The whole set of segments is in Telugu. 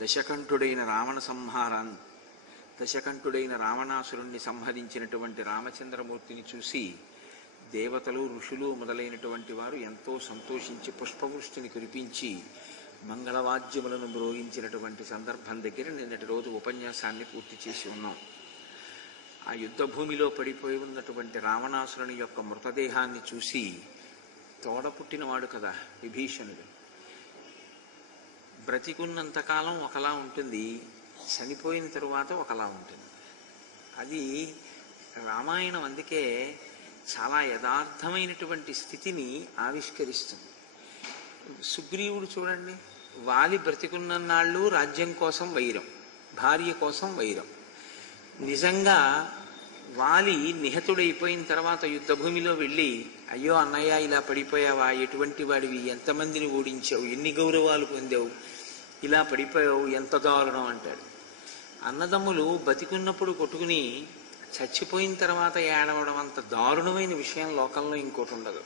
దశకంఠుడైన రావణాసురుణ్ణి సంహరించినటువంటి రామచంద్రమూర్తిని చూసి దేవతలు ఋషులు మొదలైనటువంటి వారు ఎంతో సంతోషించి పుష్పవృష్టిని కురిపించి మంగళవాద్యములను మ్రోగించినటువంటి సందర్భం దగ్గర నిన్నటి రోజు ఉపన్యాసాన్ని పూర్తి చేసి ఉన్నాం. ఆ యుద్ధ భూమిలో పడిపోయి ఉన్నటువంటి రావణాసురుని యొక్క మృతదేహాన్ని చూసి తోడపుట్టినవాడు కదా విభీషణుడు, బ్రతికున్నంతకాలం ఒకలా ఉంటుంది, చనిపోయిన తరువాత ఒకలా ఉంటుంది. అది రామాయణం అందుకే చాలా యథార్థమైనటువంటి స్థితిని ఆవిష్కరిస్తుంది. సుగ్రీవుడు చూడండి, వాలి బ్రతికున్నన్నాళ్ళు రాజ్యం కోసం వైరం, భార్య కోసం వైరం. నిజంగా వాలి నిహతుడైపోయిన తర్వాత యుద్ధభూమిలో వెళ్ళి, అయ్యో అన్నయ్య ఇలా పడిపోయావా, ఎటువంటి వాడివి, ఎంతమందిని ఓడించావు, ఎన్ని గౌరవాలు పొందావు, ఇలా పడిపోయావు, ఎంత దారుణం అంటాడు. అన్నదమ్ములు బతికున్నప్పుడు కొట్టుకుని చచ్చిపోయిన తర్వాత ఏడవడం అంత దారుణమైన విషయం లోకంలో ఇంకోటి ఉండదు.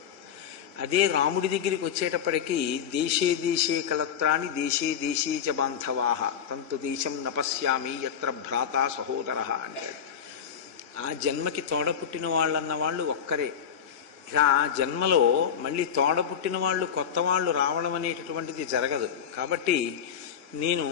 అదే రాముడి దగ్గరికి వచ్చేటప్పటికీ దేశే దేశే కలత్రాని దేశే దేశే చ బాంధవాహ తంతు దేశం నపశ్యామి యత్ర భ్రాత సహోదర అంటాడు. ఆ జన్మకి తోడపుట్టిన వాళ్ళన్న వాళ్ళు ఒక్కరే. ఇక ఆ జన్మలో మళ్ళీ తోడపుట్టిన వాళ్ళు కొత్త వాళ్ళు రావడం అనేటటువంటిది జరగదు. కాబట్టి నేను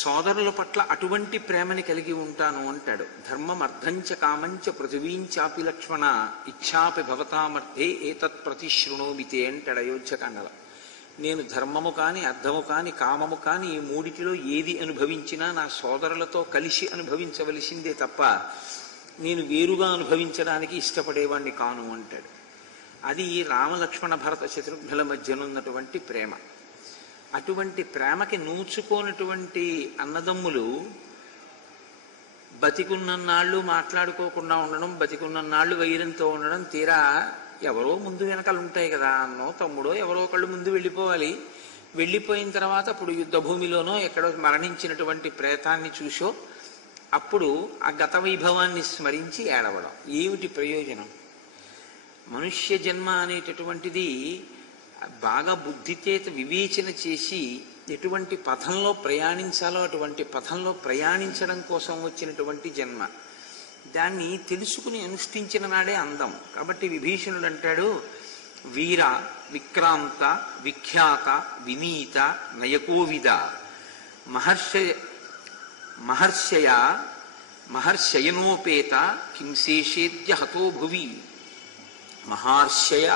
సోదరుల పట్ల అటువంటి ప్రేమని కలిగి ఉంటాను అంటాడు. ధర్మం అర్థంచ కామంచ పృథివీంచాపి లక్ష్మణ ఇచ్చాపి భవతామర్థే ఏతత్ ప్రతిశృణోమితే అంటాడు అయోధ్యకాండలో. నేను ధర్మము కాని అర్థము కాని కామము కాని ఈ మూడిటిలో ఏది అనుభవించినా నా సోదరులతో కలిసి అనుభవించవలసిందే తప్ప నేను వేరుగా అనుభవించడానికి ఇష్టపడేవాణ్ణి కాను అంటాడు. అది రామలక్ష్మణ భరత శత్రుఘ్నుల మధ్యనున్నటువంటి ప్రేమ. అటువంటి ప్రేమకి నూచుకోనటువంటి అన్నదమ్ములు బతికున్నన్నాళ్ళు మాట్లాడుకోకుండా ఉండడం, బతికున్నన్నాళ్ళు వైరంతో ఉండడం, తీరా ఎవరో ముందు వెనకాలు ఉంటాయి కదా, అన్నో తమ్ముడో ఎవరో ఒకళ్ళు ముందు వెళ్ళిపోవాలి. వెళ్ళిపోయిన తర్వాత అప్పుడు యుద్ధ భూమిలోనో ఎక్కడో మరణించినటువంటి ప్రేతాన్ని చూసో అప్పుడు ఆ గత వైభవాన్ని స్మరించి ఏడవడం. ఏమిటి ప్రయోజనం? మనుష్య జన్మ అనేటటువంటిది బాగా బుద్ధిచేత వివేచన చేసి ఎటువంటి పథంలో ప్రయాణించాలో అటువంటి పథంలో ప్రయాణించడం కోసం వచ్చినటువంటి జన్మ. దాన్ని తెలుసుకుని అనుష్ఠించిన నాడే అందం. కాబట్టి విభీషణుడు అంటాడు, వీర విక్రాంత విఖ్యాత వినీత నయకోవిద మహర్షయనోపేత కింశేషేద్య హతో భువి. మహర్షయ,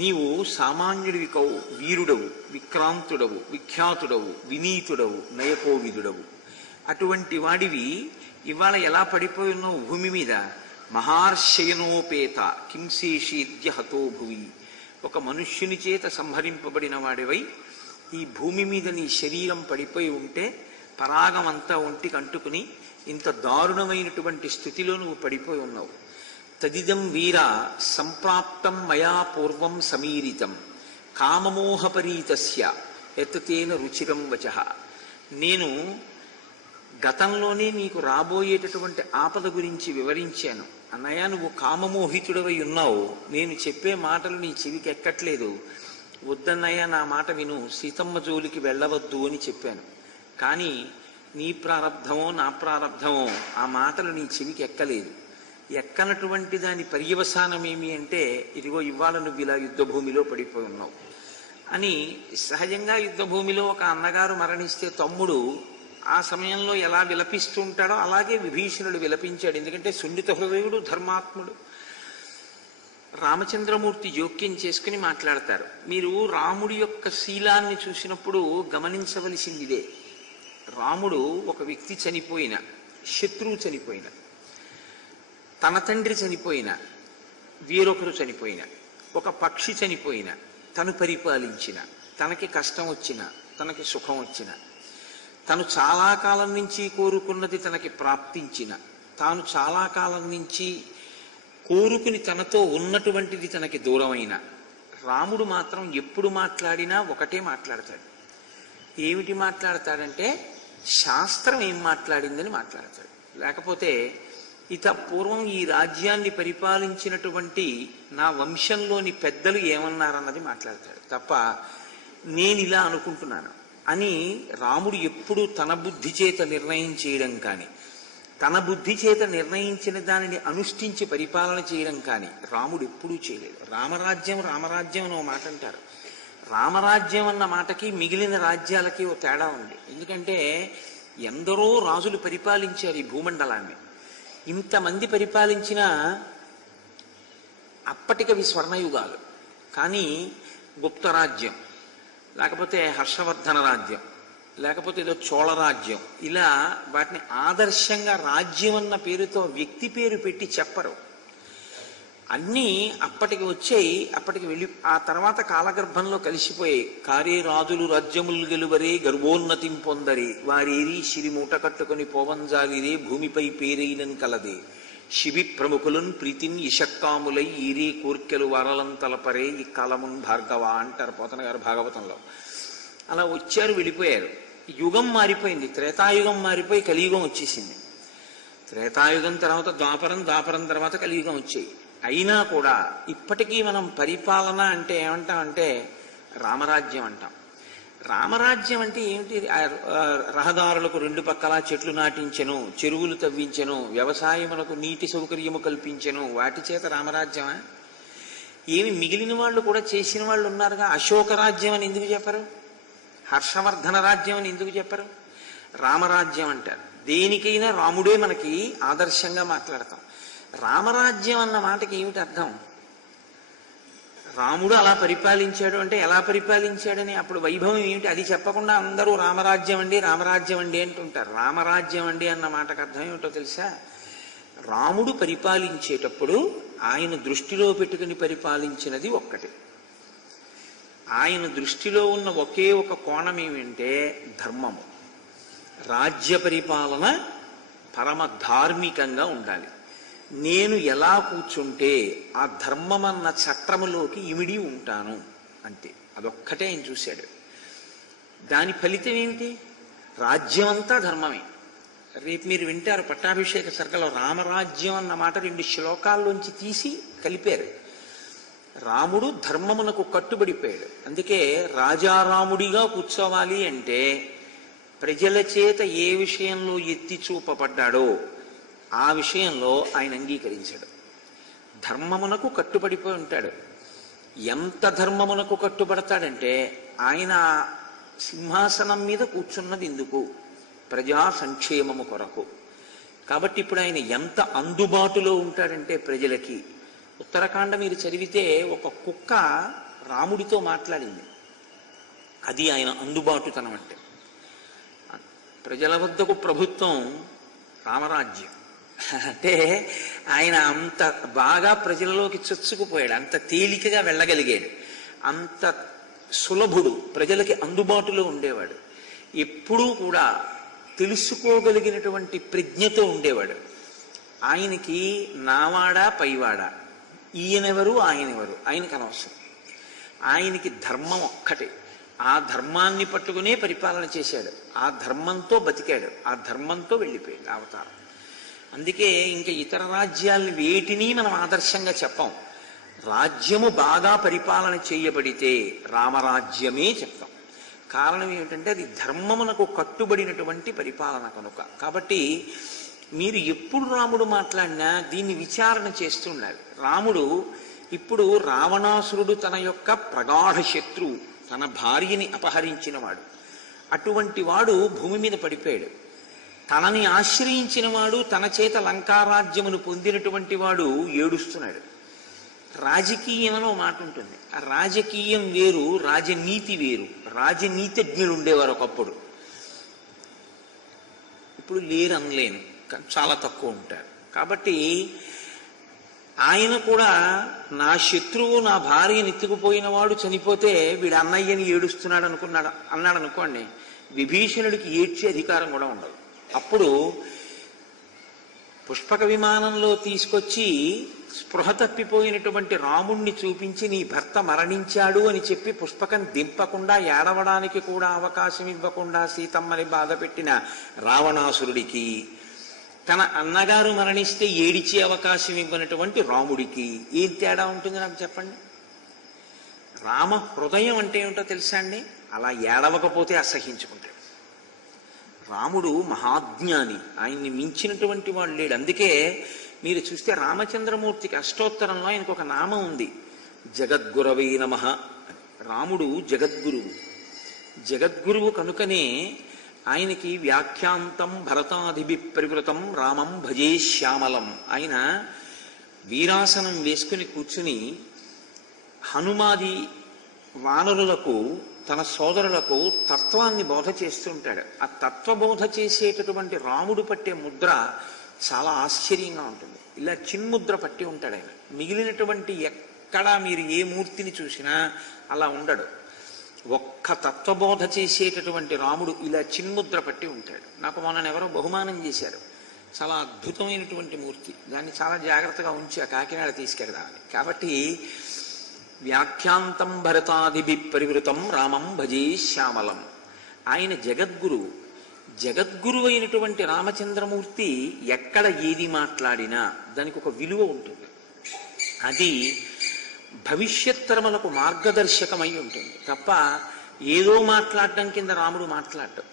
నీవు సామాన్యుడివి కవు, వీరుడవు, విక్రాంతుడవు, విఖ్యాతుడవు, వినీతుడవు, నయకోవిదుడవు. అటువంటి వాడివి ఇవాళ ఎలా పడిపోయి ఉన్నావు భూమి మీద? మహర్షయనోపేత కింశేషేద్య హతో భువి. ఒక మనుష్యుని చేత సంహరింపబడిన వాడివై ఈ భూమి మీద నీ శరీరం పడిపోయి ఉంటే పరాగమంతా ఒంటికి అంటుకుని ఇంత దారుణమైనటువంటి స్థితిలో నువ్వు పడిపోయి ఉన్నావు. తదిదం వీర సంప్రాప్తం మయా పూర్వం సమీరితం కామమోహపరీతస్య ఎత్తేన రుచిరం వచః. నేను గతంలోనే నీకు రాబోయేటటువంటి ఆపద గురించి వివరించాను. అన్నయ్య, నువ్వు కామమోహితుడవై ఉన్నావు, నేను చెప్పే మాటలు నీ చెవికి ఎక్కట్లేదు, వద్దన్నయ్య నా మాట విను, సీతమ్మ జోలికి వెళ్ళవద్దు అని చెప్పాను. కానీ నీ ప్రారబ్ధమో నా ప్రారబ్ధమో ఆ మాటలు నీ చెవికి ఎక్కలేదు. ఎక్కనటువంటి దాని పర్యవసానం ఏమి అంటే, ఇదిగో ఇవాళ నువ్వు ఇలా యుద్ధభూమిలో పడిపోయి ఉన్నావు అని. సహజంగా యుద్ధభూమిలో ఒక అన్నగారు మరణిస్తే తమ్ముడు ఆ సమయంలో ఎలా విలపిస్తూ ఉంటాడో అలాగే విభీషణుడు విలపించాడు. ఎందుకంటే సున్నిత హృదయుడు, ధర్మాత్ముడు. రామచంద్రమూర్తి జోక్యం చేసుకుని మాట్లాడతారు. మీరు రాముడి యొక్క శీలాన్ని చూసినప్పుడు గమనించవలసిందిదే. రాముడు ఒక వ్యక్తి చనిపోయిన, శత్రువు చనిపోయిన, తన తండ్రి చనిపోయిన, వేరొకరు చనిపోయిన, ఒక పక్షి చనిపోయిన, తను పరిపాలించిన, తనకి కష్టం వచ్చిన, తనకి సుఖం వచ్చిన, తను చాలా కాలం నుంచి కోరుకున్నది తనకి ప్రాప్తించిన, తాను చాలా కాలం నుంచి కోరుకుని తనతో ఉన్నటువంటిది తనకి దూరమైన రాముడు మాత్రం ఎప్పుడు మాట్లాడినా ఒకటే మాట్లాడతాడు. ఏమిటి మాట్లాడతాడంటే, శాస్త్రం ఏం మాట్లాడిందని మాట్లాడతాడు. లేకపోతే ఇత పూర్వం ఈ రాజ్యాన్ని పరిపాలించినటువంటి నా వంశంలోని పెద్దలు ఏమన్నారన్నది మాట్లాడతాడు తప్ప నేను ఇలా అనుకుంటున్నాను, అని రాముడు ఎప్పుడూ తన బుద్ధి చేత నిర్ణయం చేయడం కానీ, తన బుద్ధి చేత నిర్ణయించిన దానిని అనుష్ఠించి పరిపాలన చేయడం కానీ రాముడు ఎప్పుడూ చేయలేదు. రామరాజ్యం రామరాజ్యం అని ఓ మాట అంటారు. రామరాజ్యం అన్న మాటకి మిగిలిన రాజ్యాలకి ఓ తేడా ఉంది. ఎందుకంటే ఎందరో రాజులు పరిపాలించారు ఈ భూమండలాన్ని. ఇంతమంది పరిపాలించినా అప్పటికవి స్వర్ణయుగాలు. కానీ గుప్తరాజ్యం, లేకపోతే హర్షవర్ధన రాజ్యం, లేకపోతే ఏదో చోళరాజ్యం, ఇలా వాటిని ఆదర్శంగా రాజ్యం అన్న పేరుతో వ్యక్తి పేరు పెట్టి చెప్పరు. అన్నీ అప్పటికి వచ్చాయి, అప్పటికి వెళ్ళి ఆ తర్వాత కాలగర్భంలో కలిసిపోయాయి. కారే రాజులు రాజ్యములు గెలువరే గర్వోన్నతిం పొందరే, వారేరి సిరి మూట కట్టుకుని పోవంజాలిరే భూమిపై పేరైనన్ కలదే, శిబి ప్రముఖులను ప్రీతిని ఇషక్కాములై ఈరే కోర్కెలు వరలం తలపరే ఈ కాలమున్ భార్గవ అంటారు పోతన గారు భాగవతంలో. అలా వచ్చారు, వెళ్ళిపోయారు. యుగం మారిపోయింది, త్రేతాయుగం మారిపోయి కలియుగం వచ్చేసింది. త్రేతాయుగం తర్వాత ద్వాపరం, ద్వాపరం తర్వాత కలియుగం వచ్చాయి. అయినా కూడా ఇప్పటికీ మనం పరిపాలన అంటే ఏమంటామంటే రామరాజ్యం అంటాం. రామరాజ్యం అంటే ఏమిటి? రహదారులకు రెండు పక్కల చెట్లు నాటించెను, చెరువులు తవ్వించెను, వ్యవసాయములకు నీటి సౌకర్యము కల్పించెను, వాటి చేత రామరాజ్యమా? ఏమి మిగిలిన వాళ్ళు కూడా చేసిన వాళ్ళు ఉన్నారుగా. అశోక రాజ్యం అని ఎందుకు చెప్పరు? హర్షవర్ధన రాజ్యం అని ఎందుకు చెప్పరు? రామరాజ్యం అంటారు. దేనికైనా రాముడే మనకి ఆదర్శంగా మాట్లాడతాం. రామరాజ్యం అన్న మాటకి ఏమిటి అర్థం? రాముడు అలా పరిపాలించాడు అంటే ఎలా పరిపాలించాడని అప్పుడు వైభవం ఏమిటి? అది చెప్పకుండా అందరూ రామరాజ్యం అండి రామరాజ్యం అండి అంటుంటారు. రామరాజ్యం అండి అన్న మాటకు అర్థం ఏమిటో తెలుసా? రాముడు పరిపాలించేటప్పుడు ఆయన దృష్టిలో పెట్టుకుని పరిపాలించినది ఒక్కటి. ఆయన దృష్టిలో ఉన్న ఒకే ఒక కోణం ఏమంటే ధర్మము. రాజ్య పరిపాలన పరమ ధార్మికంగా ఉండాలి. నేను ఎలా కూర్చుంటే ఆ ధర్మమన్న చట్రములోకి ఇమిడి ఉంటాను అంతే. అదొక్కటే ఆయన చూశాడు. దాని ఫలితం ఏమిటి? రాజ్యం అంతా ధర్మమే. రేపు మీరు వింటారు పట్టాభిషేక సర్గలో రామరాజ్యం అన్న మాట 2 శ్లోకాల్లోంచి తీసి కలిపారు. రాముడు ధర్మమునకు కట్టుబడిపోయాడు. అందుకే రాజారాముడిగా కూర్చోవాలి అంటే ప్రజల చేత ఏ విషయంలో ఎత్తి చూపబడ్డాడో ఆ విషయంలో ఆయన అంగీకరించాడు. ధర్మమునకు కట్టుబడిపోయి ఉంటాడు. ఎంత ధర్మమునకు కట్టుబడతాడంటే ఆయన సింహాసనం మీద కూర్చున్నది ఎందుకు? ప్రజా సంక్షేమము కొరకు. కాబట్టి ఇప్పుడు ఆయన ఎంత అందుబాటులో ఉంటాడంటే ప్రజలకి. ఉత్తరాఖండ మీరు చదివితే ఒక కుక్క రాముడితో మాట్లాడింది. అది ఆయన అందుబాటుతనం అంటే. ప్రజల వద్దకు ప్రభుత్వం రామరాజ్యం అంటే ఆయన అంత బాగా ప్రజలలోకి చొచ్చుకుపోయాడు, అంత తేలికగా వెళ్ళగలిగాడు, అంత సులభుడు, ప్రజలకి అందుబాటులో ఉండేవాడు, ఎప్పుడూ కూడా తెలుసుకోగలిగినటువంటి ప్రజ్ఞతో ఉండేవాడు. ఆయనకి నావాడా పైవాడా, ఈయనెవరు ఆయనెవరు ఆయనకు అనవసరం. ఆయనకి ధర్మం ఒక్కటే. ఆ ధర్మాన్ని పట్టుకునే పరిపాలన చేశాడు, ఆ ధర్మంతో బతికాడు, ఆ ధర్మంతో వెళ్ళిపోయాడు అవతారం. అందుకే ఇంకా ఇతర రాజ్యాలను వేటిని మనం ఆదర్శంగా చెప్పాం. రాజ్యము బాగా పరిపాలన చేయబడితే రామరాజ్యమే చెప్తాం. కారణం ఏమిటంటే అది ధర్మమునకు కట్టుబడినటువంటి పరిపాలన కనుక. కాబట్టి మీరు ఎప్పుడు రాముడు మాట్లాడినా దీన్ని విచారణ చేస్తున్నారు. రాముడు ఇప్పుడు రావణాసురుడు తన యొక్క ప్రగాఢ శత్రువు, తన భార్యని అపహరించిన వాడు. అటువంటి వాడు భూమి మీద పడిపోయాడు. తనని ఆశ్రయించిన వాడు, తన చేత లంకారాజ్యమును పొందినటువంటి వాడు ఏడుస్తున్నాడు. రాజకీయం అని ఒక మాట ఉంటుంది. ఆ రాజకీయం వేరు, రాజనీతి వేరు. రాజనీతిజ్ఞులు ఉండేవారు ఒకప్పుడు, ఇప్పుడు లేరు అనలేను, చాలా తక్కువ ఉంటారు. కాబట్టి ఆయన కూడా నా శత్రువు నా భార్యను ఎత్తుకుపోయిన వాడు చనిపోతే వీడు అన్నయ్యని ఏడుస్తున్నాడు అన్నాడు అనుకోండి, విభీషణుడికి ఏడ్చే అధికారం కూడా ఉండదు. అప్పుడు పుష్పక విమానంలో తీసుకొచ్చి స్పృహ తప్పిపోయినటువంటి రాముణ్ణి చూపించి నీ భర్త మరణించాడు అని చెప్పి పుష్పకం దింపకుండా ఏడవడానికి కూడా అవకాశం ఇవ్వకుండా సీతమ్మని బాధ పెట్టిన రావణాసురుడికి, తన అన్నగారు మరణిస్తే ఏడిచే అవకాశం ఇవ్వనటువంటి రాముడికి ఏం తేడా ఉంటుంది నాకు చెప్పండి? రామ హృదయం అంటే ఏమిటో తెలుసా అండి? అలా ఏడవకపోతే అసహించుకుంటాడు. రాముడు మహాజ్ఞాని, ఆయన్ని మించినటువంటి వాడు లేడు. అందుకే మీరు చూస్తే రామచంద్రమూర్తికి అష్టోత్తరంలో ఆయనకు ఒక నామం ఉంది, జగద్గురవే నమః. రాముడు జగద్గురువు. జగద్గురువు కనుకనే ఆయనకి వ్యాఖ్యాంతం భరతాదిభి పరివృతం రామం భజే శ్యామలం. ఆయన వీరాసనం వేసుకుని కూర్చుని హనుమాది వానరులకు తన సోదరులకు తత్వాన్ని బోధ చేస్తుంటాడు. ఆ తత్వబోధ చేసేటటువంటి రాముడు పట్టే ముద్ర చాలా ఆశ్చర్యంగా ఉంటుంది. ఇలా చిన్ముద్ర పట్టి ఉంటాడు ఆయన. మిగిలినటువంటి ఎక్కడా మీరు ఏ మూర్తిని చూసినా అలా ఉండడు. ఒక్క తత్వబోధ చేసేటటువంటి రాముడు ఇలా చిన్ముద్ర పట్టి ఉంటాడు. నాకు మొన్న ఎవరో బహుమానం చేశారు, చాలా అద్భుతమైనటువంటి మూర్తి. దాన్ని చాలా జాగ్రత్తగా ఉంచి ఆ కాకినాడ తీసుకెళ్దామని. కాబట్టి వ్యాఖ్యాంతం భరతాదిభి పరివృతం రామం భజే శ్యామలం. ఆయన జగద్గురువు. జగద్గురువు అయినటువంటి రామచంద్రమూర్తి ఎక్కడ ఏది మాట్లాడినా దానికి ఒక విలువ ఉంటుంది. అది భవిష్యత్తరములకు మార్గదర్శకమై ఉంటుంది తప్ప ఏదో మాట్లాడడం కింద రాముడు మాట్లాడటం.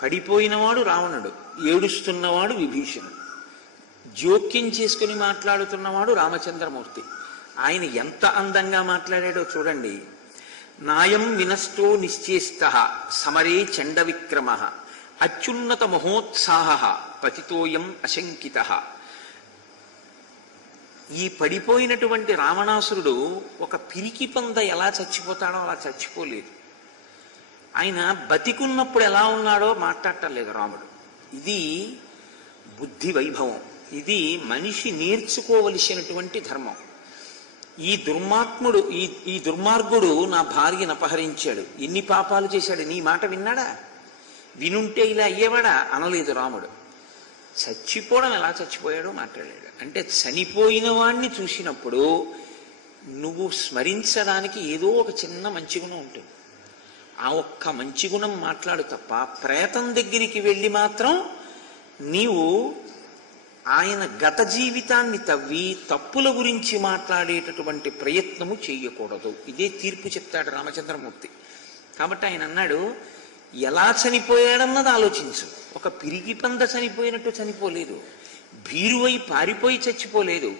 పడిపోయినవాడు రావణుడు, ఏడుస్తున్నవాడు విభీషణుడు, జోక్యం చేసుకుని మాట్లాడుతున్నవాడు రామచంద్రమూర్తి. ఆయన ఎంత అందంగా మాట్లాడాడో చూడండి. నాయం వినష్టో నిశ్చేష్టః సమరే చండ విక్రమః అత్యున్నత మహోత్సాహః పతితోయం అశంకితః. ఈ పడిపోయినటువంటి రావణాసురుడు ఒక పిరికి పంద ఎలా చచ్చిపోతాడో అలా చచ్చిపోలేదు. ఆయన బతికున్నప్పుడు ఎలా ఉన్నాడో మాట్లాడటం లేదు రాముడు. ఇది బుద్ధి వైభవం. ఇది మనిషి నేర్చుకోవలసినటువంటి ధర్మం. ఈ దుర్మార్గుడు నా భార్యను అపహరించాడు, ఎన్ని పాపాలు చేశాడు, నీ మాట విన్నాడా? వినుంటే ఇలా అయ్యేవాడా? అనలేదు రాముడు. చచ్చిపోవడం ఎలా చచ్చిపోయాడో మాట్లాడాడు. అంటే చనిపోయిన వాణ్ణి చూసినప్పుడు నువ్వు స్మరించడానికి ఏదో ఒక చిన్న మంచి గుణం ఉంటుంది. ఆ ఒక్క మంచి గుణం మాట్లాడు తప్ప ప్రేతం దగ్గరికి వెళ్ళి మాత్రం నీవు ఆయన గత జీవితాన్ని తవ్వి తప్పుల గురించి మాట్లాడేటటువంటి ప్రయత్నము చేయకూడదు. ఇదే తీర్పు చెప్తాడు రామచంద్రమూర్తి. కాబట్టి ఆయన అన్నాడు, ఎలా చనిపోయాడన్నది ఆలోచించు. ఒక పిరిగి పంద చనిపోయినట్టు చనిపోలేదు, భీరువై పారిపోయి చచ్చిపోలేదు.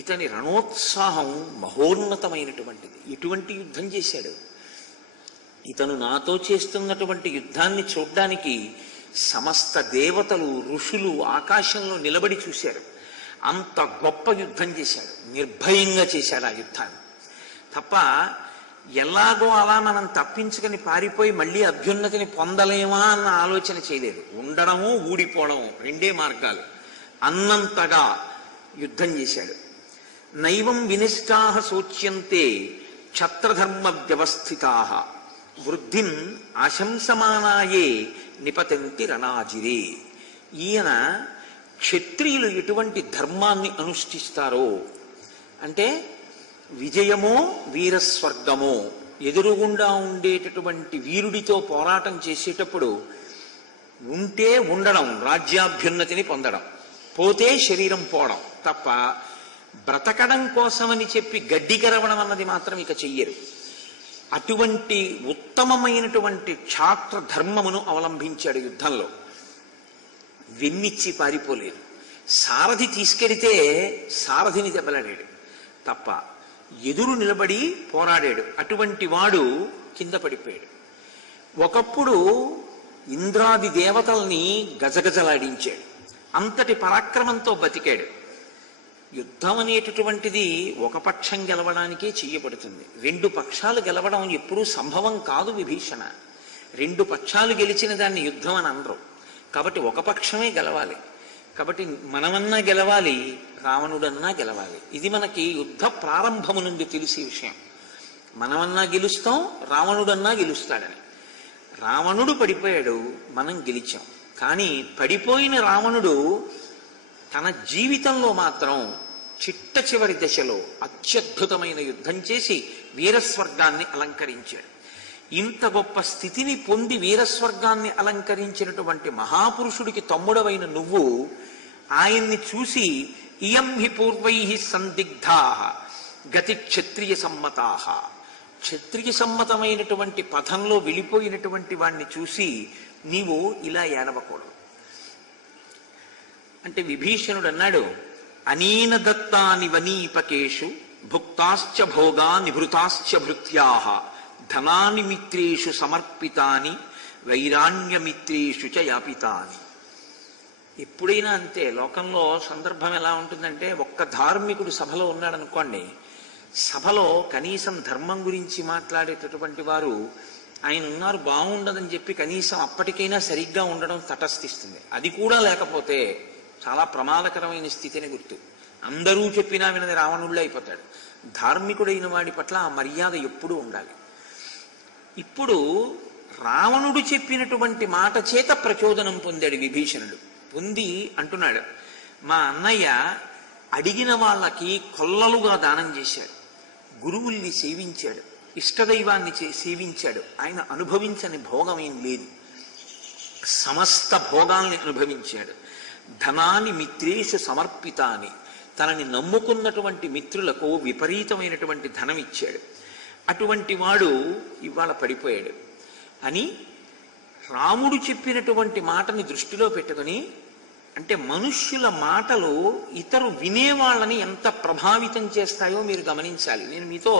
ఇతని రణోత్సాహం మహోన్నతమైనటువంటిది. ఎటువంటి యుద్ధం చేశాడు! ఇతను నాతో చేస్తున్నటువంటి యుద్ధాన్ని చూడ్డానికి సమస్త దేవతలు ఋషులు ఆకాశంలో నిలబడి చూశారు. అంత గొప్ప యుద్ధం చేశాడు, నిర్భయంగా చేశాడు ఆ యుద్ధాన్ని. తప్ప ఎలాగో అలా మనం తప్పించుకొని పారిపోయి మళ్ళీ అభ్యున్నతిని పొందలేమా అన్న ఆలోచన చేయలేదు. ఉండడము ఊడిపోవడము రెండే మార్గాలు. అన్నంతగా యుద్ధం చేశాడు. నైవం వినిష్టాః శోచ్యంతే క్షత్రధర్మ వ్యవస్థితాః వృద్ధిం ఆశంసమానాయే నిపతంతి రణాజిరే. ఈయన క్షత్రియులు ఎటువంటి ధర్మాన్ని అనుష్ఠిస్తారో అంటే విజయమో వీరస్వర్గమో, ఎదురుగుండా ఉండేటటువంటి వీరుడితో పోరాటం చేసేటప్పుడు ఉంటే ఉండడం, రాజ్యాభ్యున్నతిని పొందడం, పోతే శరీరం పోవడం తప్ప బ్రతకడం కోసమని చెప్పి గడ్డి కరవడం అన్నది మాత్రం ఇక చెయ్యరు. అటువంటి ఉత్తమమైనటువంటి క్షాత్ర ధర్మమును అవలంబించాడు యుద్ధంలో. వెన్నిచ్చి పారిపోలేదు. సారథి తీసుకెడితే సారథిని దెబ్బలాడాడు తప్ప ఎదురు నిలబడి పోరాడాడు. అటువంటి వాడు కింద పడిపోయాడు. ఒకప్పుడు ఇంద్రాది దేవతల్ని గజగజలాడించాడు. అంతటి పరాక్రమంతో బతికాడు. యుద్ధం అనేటటువంటిది ఒక పక్షం గెలవడానికే చెయ్యబడుతుంది. రెండు పక్షాలు గెలవడం ఎప్పుడూ సంభవం కాదు విభీషణ. రెండు పక్షాలు గెలిచిన దాన్ని యుద్ధం అని అనరు. కాబట్టి ఒక పక్షమే గెలవాలి. కాబట్టి మనమన్నా గెలవాలి, రావణుడన్నా గెలవాలి. ఇది మనకి యుద్ధ ప్రారంభము నుండి తెలిసే విషయం. మనమన్నా గెలుస్తాం, రావణుడన్నా గెలుస్తాడని. రావణుడు పడిపోయాడు, మనం గెలిచాం. కానీ పడిపోయిన రావణుడు తన జీవితంలో మాత్రం చిట్ట చివరి దశలో అత్యద్భుతమైన యుద్ధం చేసి వీరస్వర్గాన్ని అలంకరించాడు. ఇంత గొప్ప స్థితిని పొంది వీరస్వర్గాన్ని అలంకరించినటువంటి మహాపురుషుడికి తమ్ముడవైన నువ్వు ఆయన్ని చూసి ఇయం హి పూర్వై సందిగ్ధా గతి క్షత్రియ సమ్మతా క్షత్రియ సమ్మతమైనటువంటి పథంలో వెళ్ళిపోయినటువంటి వాణ్ణి చూసి నీవు ఇలా ఏడవకూడదు. అంటే విభీషణుడు అన్నాడు, అనీన దత్తాని వనీపకేషు భుక్తాశ్చ భోగా నిభృతాశ్చ భృత్యాః ధనాని మిత్రేషు సమర్పితాని వైరాణ్యమిత్రేషు చ యాపితాని. ఎప్పుడైనా అంతే. లోకంలో సందర్భం ఎలా ఉంటుందంటే, ఒక్క ధార్మికుడు సభలో ఉన్నాడనుకోండి, సభలో కనీసం ధర్మం గురించి మాట్లాడేటటువంటి వారు ఆయన ఉన్నారు బాగుండదని చెప్పి కనీసం అప్పటికైనా సరిగ్గా ఉండడం తటస్థిస్తుంది. అది కూడా లేకపోతే చాలా ప్రమాదకరమైన స్థితిని గుర్తు. అందరూ చెప్పినా వినది రావణుళ్ళే అయిపోతాడు. ధార్మికుడైన వాడి పట్ల ఆ మర్యాద ఎప్పుడూ ఉండాలి. ఇప్పుడు రావణుడు చెప్పినటువంటి మాట చేత ప్రచోదనం పొందాడు విభీషణుడు. పొంది అంటున్నాడు, మా అన్నయ్య అడిగిన వాళ్ళకి కొల్లలుగా దానం చేశాడు, గురువుల్ని సేవించాడు, ఇష్టదైవాన్ని సేవించాడు. ఆయన అనుభవించని భోగం ఏం లేదు, సమస్త భోగాల్ని అనుభవించాడు. ధనాన్ని మిత్రేషు సమర్పితాని, తనని నమ్ముకున్నటువంటి మిత్రులకు విపరీతమైనటువంటి ధనం ఇచ్చాడు. అటువంటి వాడు ఇవాళ పడిపోయాడు అని రాముడు చెప్పినటువంటి మాటని దృష్టిలో పెట్టుకుని, అంటే మనుష్యుల మాటలు ఇతరు వినేవాళ్ళని ఎంత ప్రభావితం చేస్తాయో మీరు గమనించాలి. నేను మీతో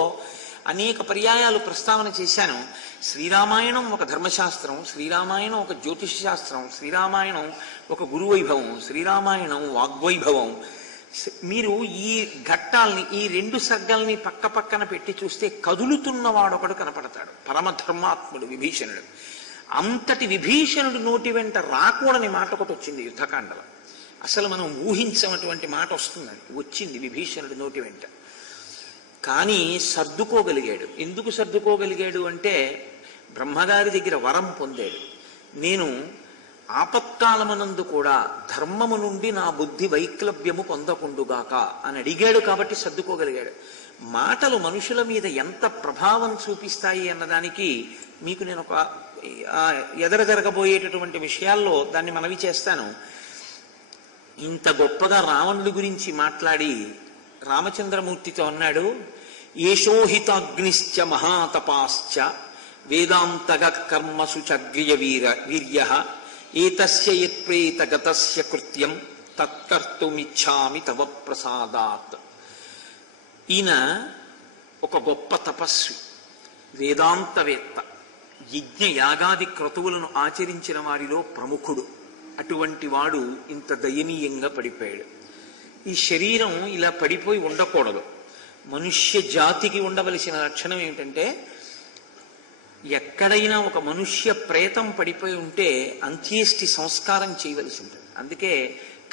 అనేక పర్యాయాలు ప్రస్తావన చేశాను. శ్రీరామాయణం ఒక ధర్మశాస్త్రం, శ్రీరామాయణం ఒక జ్యోతిష శాస్త్రం, శ్రీరామాయణం ఒక గురువైభవం, శ్రీరామాయణం వాగ్వైభవం. మీరు ఈ ఘట్టాల్ని, ఈ రెండు సర్గల్ని పక్క పక్కన పెట్టి చూస్తే కదులుతున్నవాడొకడు కనపడతాడు, పరమధర్మాత్ముడు విభీషణుడు. అంతటి విభీషణుడు నోటి వెంట రాకూడని మాట ఒకటి వచ్చింది యుద్ధకాండలో. అసలు మనం ఊహించనటువంటి మాట వస్తుందని వచ్చింది విభీషణుడి నోటి వెంట. కానీ సర్దుకోగలిగాడు. ఎందుకు సర్దుకోగలిగాడు అంటే, బ్రహ్మగారి దగ్గర వరం పొందాడు. నేను ఆపత్కాలమునందు కూడా ధర్మము నుండి నా బుద్ధి వైక్లభ్యము పొందకుండుగాక అని అడిగాడు కాబట్టి సర్దుకోగలిగాడు. మాటలు మనుషుల మీద ఎంత ప్రభావం చూపిస్తాయి అన్నదానికి మీకు నేను ఒక ఎదర జరగబోయేటటువంటి విషయాల్లో దాన్ని మనవి చేస్తాను. ఇంత గొప్పగా రావణుడి గురించి మాట్లాడి రామచంద్రమూర్తితో అన్నాడు, ఏషోహితాగ్నిశ్చ మహాతపాశ్చ వేదాంతగ కర్మసు చగ్రియ వీర్య ఏతస్య యత్ప్రేత గతస్య కృత్యం తత్కర్తుమిచ్ఛామి తవ ప్రసాదాత్. ఈయన ఒక గొప్ప తపస్వి, వేదాంతవేత్త, యజ్ఞ యాగాది క్రతువులను ఆచరించిన వారిలో ప్రముఖుడు. అటువంటి వాడు ఇంత దయనీయంగా పడిపోయాడు. ఈ శరీరం ఇలా పడిపోయి ఉండకూడదు. మనుష్య జాతికి ఉండవలసిన లక్షణం ఏమిటంటే, ఎక్కడైనా ఒక మనుష్య ప్రేతం పడిపోయి ఉంటే అంత్యేష్టి సంస్కారం చేయవలసి ఉంటుంది. అందుకే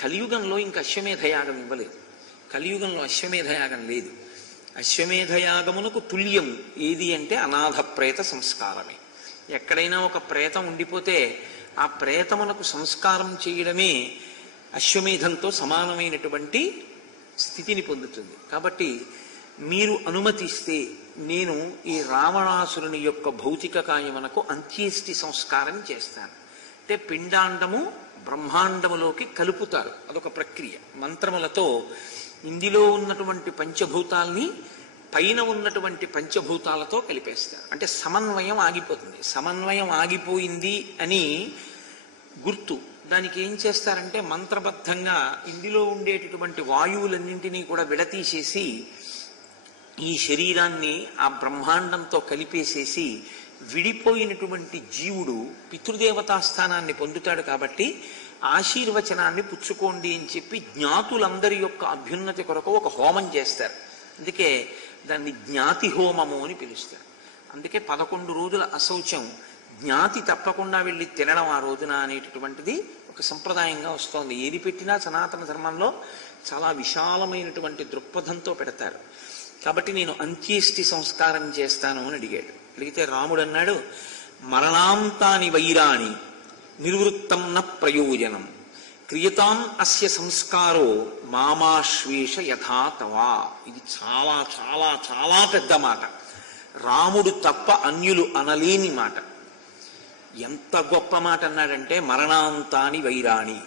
కలియుగంలో ఇంకా అశ్వమేధయాగం ఇవ్వలేదు. కలియుగంలో అశ్వమేధయాగం లేదు. అశ్వమేధయాగమునకు తుల్యం ఏది అంటే అనాథ ప్రేత సంస్కారమే. ఎక్కడైనా ఒక ప్రేతం ఉండిపోతే ఆ ప్రేతమునకు సంస్కారం చేయడమే అశ్వమేధంతో సమానమైనటువంటి స్థితిని పొందుతుంది. కాబట్టి మీరు అనుమతిస్తే నేను ఈ రావణాసురుని యొక్క భౌతిక కాయమునకు అంత్యేష్టి సంస్కారం చేస్తాను. అంటే పిండాండము బ్రహ్మాండములోకి కలుపుతారు, అదొక ప్రక్రియ. మంత్రములతో ఇందులో ఉన్నటువంటి పంచభూతాల్ని పైన ఉన్నటువంటి పంచభూతాలతో కలిపేస్తారు. అంటే సమన్వయం ఆగిపోతుంది. సమన్వయం ఆగిపోయింది అని గుర్తు. దానికి ఏం చేస్తారంటే, మంత్రబద్ధంగా ఇందులో ఉండేటటువంటి వాయువులన్నింటినీ కూడా విడతీసేసి ఈ శరీరాన్ని ఆ బ్రహ్మాండంతో కలిపేసేసి విడిపోయినటువంటి జీవుడు పితృదేవతా స్థానాన్ని పొందుతాడు. కాబట్టి ఆశీర్వచనాన్ని పుచ్చుకోండి అని చెప్పి జ్ఞాతులందరి యొక్క అభ్యున్నతి కొరకు ఒక హోమం చేస్తారు. అందుకే దాన్ని జ్ఞాతి హోమము అని పిలుస్తారు. అందుకే 11 రోజుల అశౌచం, జ్ఞాతి తప్పకుండా వెళ్ళి తినడం ఆ రోజున అనేటటువంటిది ఒక సంప్రదాయంగా వస్తోంది. ఏది పెట్టినా సనాతన ధర్మంలో చాలా విశాలమైనటువంటి దృక్పథంతో పెడతారు. కాబట్టి నేను అంత్యేష్టి సంస్కారం చేస్తాను అని అడిగాడు. అడిగితే రాముడు అన్నాడు, మరణాంతాని వైరాణి నిర్వృత్తం న ప్రయోజనం క్రియతాం అస్య సంస్కారో మామాశ్వేష యథా తవా. ఇది చాలా చాలా చాలా పెద్ద మాట. రాముడు తప్ప అన్యులు అనలేని మాట. ఎంత గొప్ప మాట అన్నాడంటే, మరణాంతాని వైరాణి,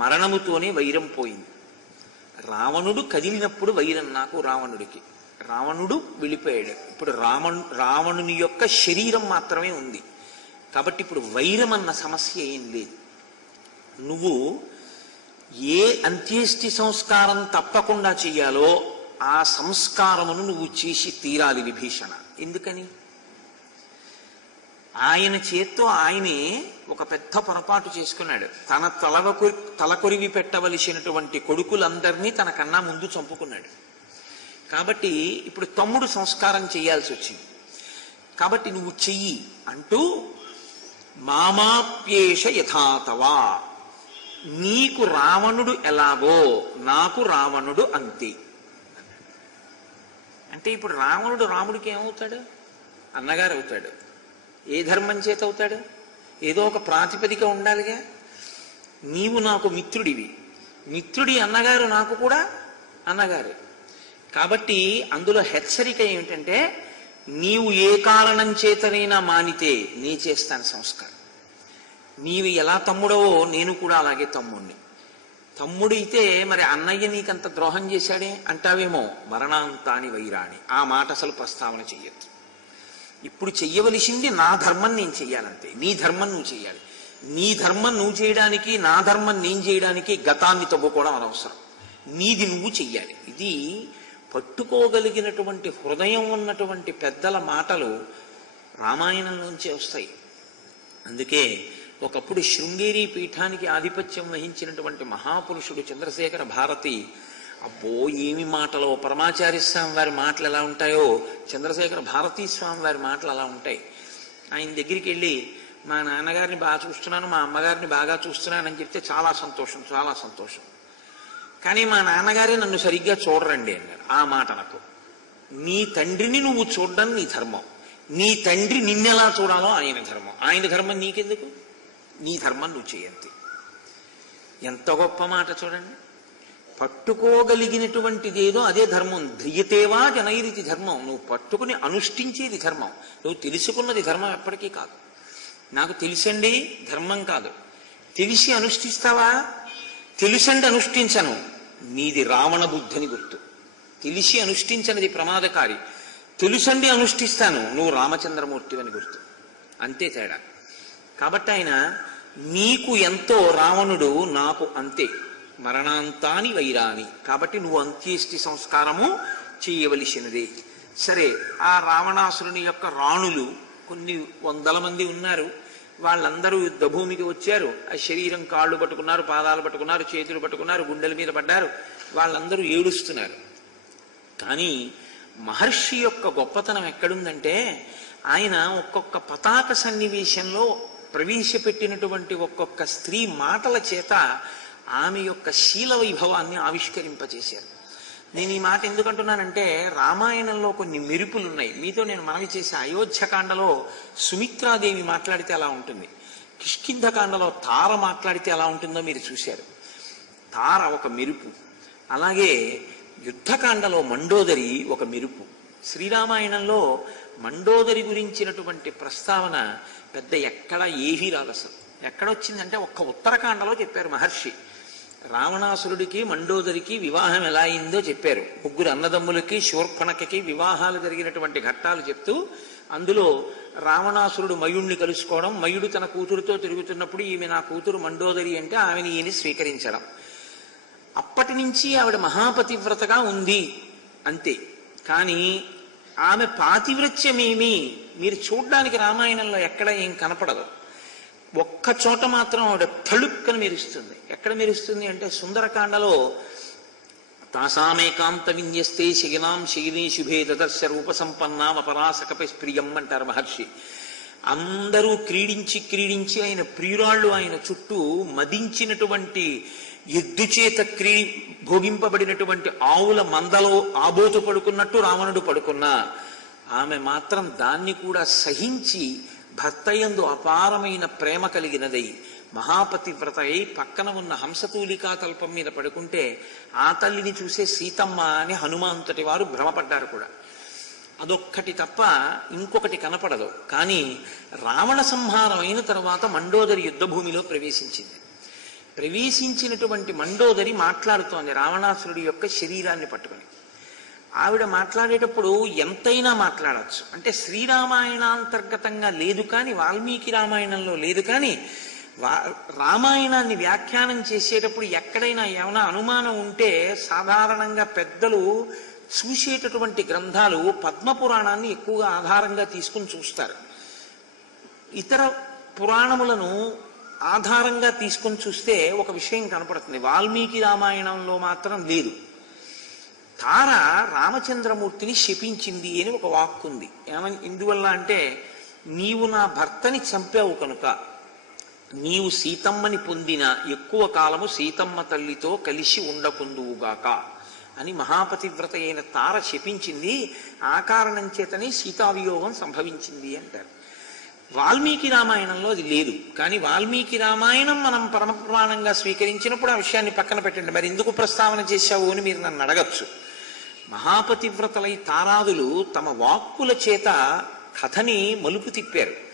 మరణముతోనే వైరం పోయింది. రావణుడు కదిలినప్పుడు వైరం నాకు రావణుడికి, రావణుడు వెళ్ళిపోయాడు. ఇప్పుడు రావణుని యొక్క శరీరం మాత్రమే ఉంది. కాబట్టి ఇప్పుడు వైరం అన్న సమస్య ఏం లేదు. నువ్వు ఏ అంత్యేష్టి సంస్కారం తప్పకుండా చెయ్యాలో ఆ సంస్కారమును నువ్వు చేసి తీరాలి విభీషణ. ఎందుకని? ఆయన చేత్తో ఆయనే ఒక పెద్ద పొరపాటు చేసుకున్నాడు. తన తలకొరివి పెట్టవలసినటువంటి కొడుకులందరినీ తన కన్నా ముందు చంపుకున్నాడు. కాబట్టి ఇప్పుడు తమ్ముడు సంస్కారం చేయాల్సి వచ్చింది. కాబట్టి నువ్వు చెయ్యి అంటూ మామాప్యేష యథాతవా, నీకు రావణుడు ఎలాగో నాకు రావణుడు అంతే. అంటే ఇప్పుడు రావణుడు రాముడికి ఏమవుతాడు? అన్నగారు అవుతాడు. ఏ ధర్మం చేత అవుతాడు? ఏదో ఒక ప్రాతిపదిక ఉండాలిగా. నీవు నాకు మిత్రుడివి, మిత్రుడి అన్నగారు నాకు కూడా అన్నగారు. కాబట్టి అందులో హెచ్చరిక ఏమిటంటే, నీవు ఏ కారణం చేతనైనా మానితే నీ చేస్తాను సంస్కారం. నీవు ఎలా తమ్ముడవో నేను కూడా అలాగే తమ్ముడిని. తమ్ముడైతే మరి అన్నయ్య నీకంత ద్రోహం చేశాడే అంటావేమో. మరణాంతాని వైరాణి, ఆ మాట అసలు ప్రస్తావన చెయ్యొద్దు. ఇప్పుడు చెయ్యవలసింది నా ధర్మం నేను చెయ్యాలంతే. నీ ధర్మం నువ్వు చెయ్యాలి. నీ ధర్మం నువ్వు చేయడానికి, నా ధర్మం నేను చేయడానికి గతాన్ని తవ్వుకోవడం అనవసరం. నీది నువ్వు చెయ్యాలి. ఇది పట్టుకోగలిగినటువంటి హృదయం ఉన్నటువంటి పెద్దల మాటలు రామాయణంలోంచి వస్తాయి. అందుకే ఒకప్పుడు శృంగేరి పీఠానికి ఆధిపత్యం వహించినటువంటి మహాపురుషుడు చంద్రశేఖర భారతి, అబ్బో ఏమి మాటలో! పరమాచార్య స్వామి వారి మాటలు ఎలా ఉంటాయో చంద్రశేఖర భారతీ స్వామి వారి మాటలు అలా ఉంటాయి. ఆయన దగ్గరికి వెళ్ళి మా నాన్నగారిని బాగా చూస్తున్నాను, మా అమ్మగారిని బాగా చూస్తున్నానని చెప్తే చాలా సంతోషం, చాలా సంతోషం. కానీ మా నాన్నగారే నన్ను సరిగ్గా చూడరండి అన్నారు. ఆ మాట నాకు, నీ తండ్రిని నువ్వు చూడడం నీ ధర్మం, నీ తండ్రి నిన్నెలా చూడాలో ఆయన ధర్మం. ఆయన ధర్మం నీకెందుకు? నీ ధర్మం నువ్వు చేయంతే. ఎంత గొప్ప మాట చూడండి. పట్టుకోగలిగినటువంటిది ఏదో అదే ధర్మం. ధ్రియతేవా జనైరితి ధర్మం. నువ్వు పట్టుకుని అనుష్ఠించేది ధర్మం. నువ్వు తెలుసుకున్నది ధర్మం ఎప్పటికీ కాదు. నాకు తెలిసండి ధర్మం కాదు. తెలిసి అనుష్ఠిస్తావా? తెలుసండి అనుష్ఠించను, నీది రావణ బుద్ధిని గుర్తు. తెలిసి అనుష్ఠించనిది ప్రమాదకారి. తెలుసండి అనుష్ఠిస్తాను, నువ్వు రామచంద్రమూర్తి అని గుర్తు. అంతే తేడా. కాబట్టి ఆయన నీకు ఎంతో రావణుడు నాకు అంతే. మరణాంతాని వైరాని. కాబట్టి నువ్వు అంత్యేష్టి సంస్కారము చేయవలసినదే. సరే, ఆ రావణాసురుని యొక్క రాణులు కొన్ని వందల మంది ఉన్నారు. వాళ్ళందరూ యుద్ధభూమికి వచ్చారు. ఆ శరీరం కాళ్ళు పట్టుకున్నారు, పాదాలు పట్టుకున్నారు, చేతులు పట్టుకున్నారు, గుండెల మీద పడ్డారు. వాళ్ళందరూ ఏడుస్తున్నారు. కానీ మహర్షి యొక్క గొప్పతనం ఎక్కడుందంటే, ఆయన ఒక్కొక్క పతాక సన్నివేశంలో ప్రవేశపెట్టినటువంటి ఒక్కొక్క స్త్రీ మాటల చేత ఆమె యొక్క శీల వైభవాన్ని ఆవిష్కరింపచేశారు. నేను ఈ మాట ఎందుకంటున్నానంటే, రామాయణంలో కొన్ని మెరుపులు ఉన్నాయి. మీతో నేను మనవి చేసే అయోధ్యకాండలో సుమిత్రాదేవి మాట్లాడితే ఎలా ఉంటుంది, కిష్కింధకాండలో తార మాట్లాడితే ఎలా ఉంటుందో మీరు చూశారు. తార ఒక మెరుపు. అలాగే యుద్ధకాండలో మండోదరి ఒక మెరుపు. శ్రీరామాయణంలో మండోదరి గురించినటువంటి ప్రస్తావన పెద్ద ఎక్కడ ఏవీ రాదు. అసలు ఎక్కడొచ్చిందంటే ఒక్క ఉత్తరకాండలో చెప్పారు మహర్షి. రావణాసురుడికి మండోదరికి వివాహం ఎలా అయిందో చెప్పారు. ముగ్గురు అన్నదమ్ములకి శూర్పణఖకి వివాహాలు జరిగినటువంటి ఘట్టాలు చెప్తూ, అందులో రావణాసురుడు మయుణ్ణి కలుసుకోవడం, మయుడు తన కూతురుతో తిరుగుతున్నప్పుడు ఈమె నా కూతురు మండోదరి అంటే ఆమెను ఈయన స్వీకరించడం. అప్పటి నుంచి ఆవిడ మహాపతివ్రతగా ఉంది అంతే. కానీ ఆమె పాతివ్రత్యమేమి మీరు చూడ్డానికి రామాయణంలో ఎక్కడ ఏం కనపడదు. ఒక్క చోట మాత్రం ఆవిడ తళుక్కని మెరుస్తుంది. ఎక్కడ మెరుస్తుంది అంటే సుందరకాండలో తాసామేకాంత విన్యస్తే శగినాం శగినీ శుభే దదర్శ రూపసంపన్నాం అపరాసకపై ప్రియం అంటారు మహర్షి. అందరూ క్రీడించి క్రీడించి ఆయన ప్రియురాళ్ళు ఆయన చుట్టూ మదించినటువంటి ఎద్దు చేత భోగింపబడినటువంటి ఆవుల మందలో ఆబోతు పడుకున్నట్టు రావణుడు పడుకున్నా ఆమె మాత్రం దాన్ని కూడా సహించి భర్తయందు అపారమైన ప్రేమ కలిగినదై మహాపతివ్రత అయి పక్కన ఉన్న హంసతూలికా తల్పం మీద పడుకుంటే ఆ తల్లిని చూసే సీతమ్మ అని హనుమంతుడి వారు భ్రమపడ్డారు కూడా. అదొక్కటి తప్ప ఇంకొకటి కనపడదు. కానీ రావణ సంహారం అయిన తర్వాత మండోదరి యుద్ధభూమిలో ప్రవేశించింది. ప్రవేశించినటువంటి మండోదరి మాట్లాడుతోంది రావణాసురుడి యొక్క శరీరాన్ని పట్టుకుని. ఆవిడ మాట్లాడేటప్పుడు ఎంతైనా మాట్లాడచ్చు. అంటే శ్రీరామాయణాంతర్గతంగా లేదు కానీ, వాల్మీకి రామాయణంలో లేదు కానీ, రామాయణాన్ని వ్యాఖ్యానం చేసేటప్పుడు ఎక్కడైనా ఏమైనా అనుమానం ఉంటే సాధారణంగా పెద్దలు చూసేటటువంటి గ్రంథాలు పద్మపురాణాన్ని ఎక్కువగా ఆధారంగా తీసుకుని చూస్తారు. ఇతర పురాణములను ఆధారంగా తీసుకొని చూస్తే ఒక విషయం కనపడుతుంది. వాల్మీకి రామాయణంలో మాత్రం లేదు. తార రామచంద్రమూర్తిని శపించింది అని ఒక వాక్కు ఉంది. ఏమని, ఇందువల్ల అంటే, నీవు నా భర్తని చంపావు కనుక నీవు సీతమ్మని పొందిన ఎక్కువ కాలము సీతమ్మ తల్లితో కలిసి ఉండకుందువుగాక అని మహాపతివ్రత అయిన తార శపించింది. ఆ కారణం చేతనే సీతావియోగం సంభవించింది అంటారు. వాల్మీకి రామాయణంలో అది లేదు. కానీ వాల్మీకి రామాయణం మనం పరమప్రమాణంగా స్వీకరించినప్పుడు ఆ విషయాన్ని పక్కన పెట్టండి. మరి ఎందుకు ప్రస్తావన చేశావు అని మీరు నన్ను అడగచ్చు. మహాపతివ్రతలై తారాదులు తమ వాక్కుల చేత కథని మలుపు తిప్పారు.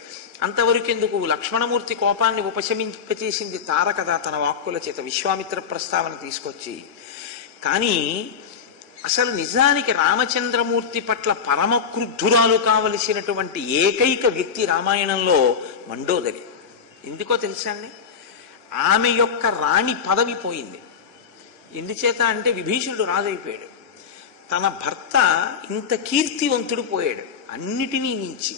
అంతవరకు ఎందుకు, లక్ష్మణమూర్తి కోపాన్ని ఉపశమింపచేసింది తార కదా తన వాక్కుల చేత, విశ్వామిత్ర ప్రస్తావన తీసుకొచ్చి. కానీ అసలు నిజానికి రామచంద్రమూర్తి పట్ల పరమ క్రుద్ధురాలు కావలసినటువంటి ఏకైక వ్యక్తి రామాయణంలో మండోదరి. ఎందుకో తెలుసా అండి? ఆమె యొక్క రాణి పదవి పోయింది. ఎందుచేత అంటే విభీషణుడు రాజైపోయాడు. తన భర్త ఇంత కీర్తివంతుడు పోయాడు. అన్నిటినీ మించి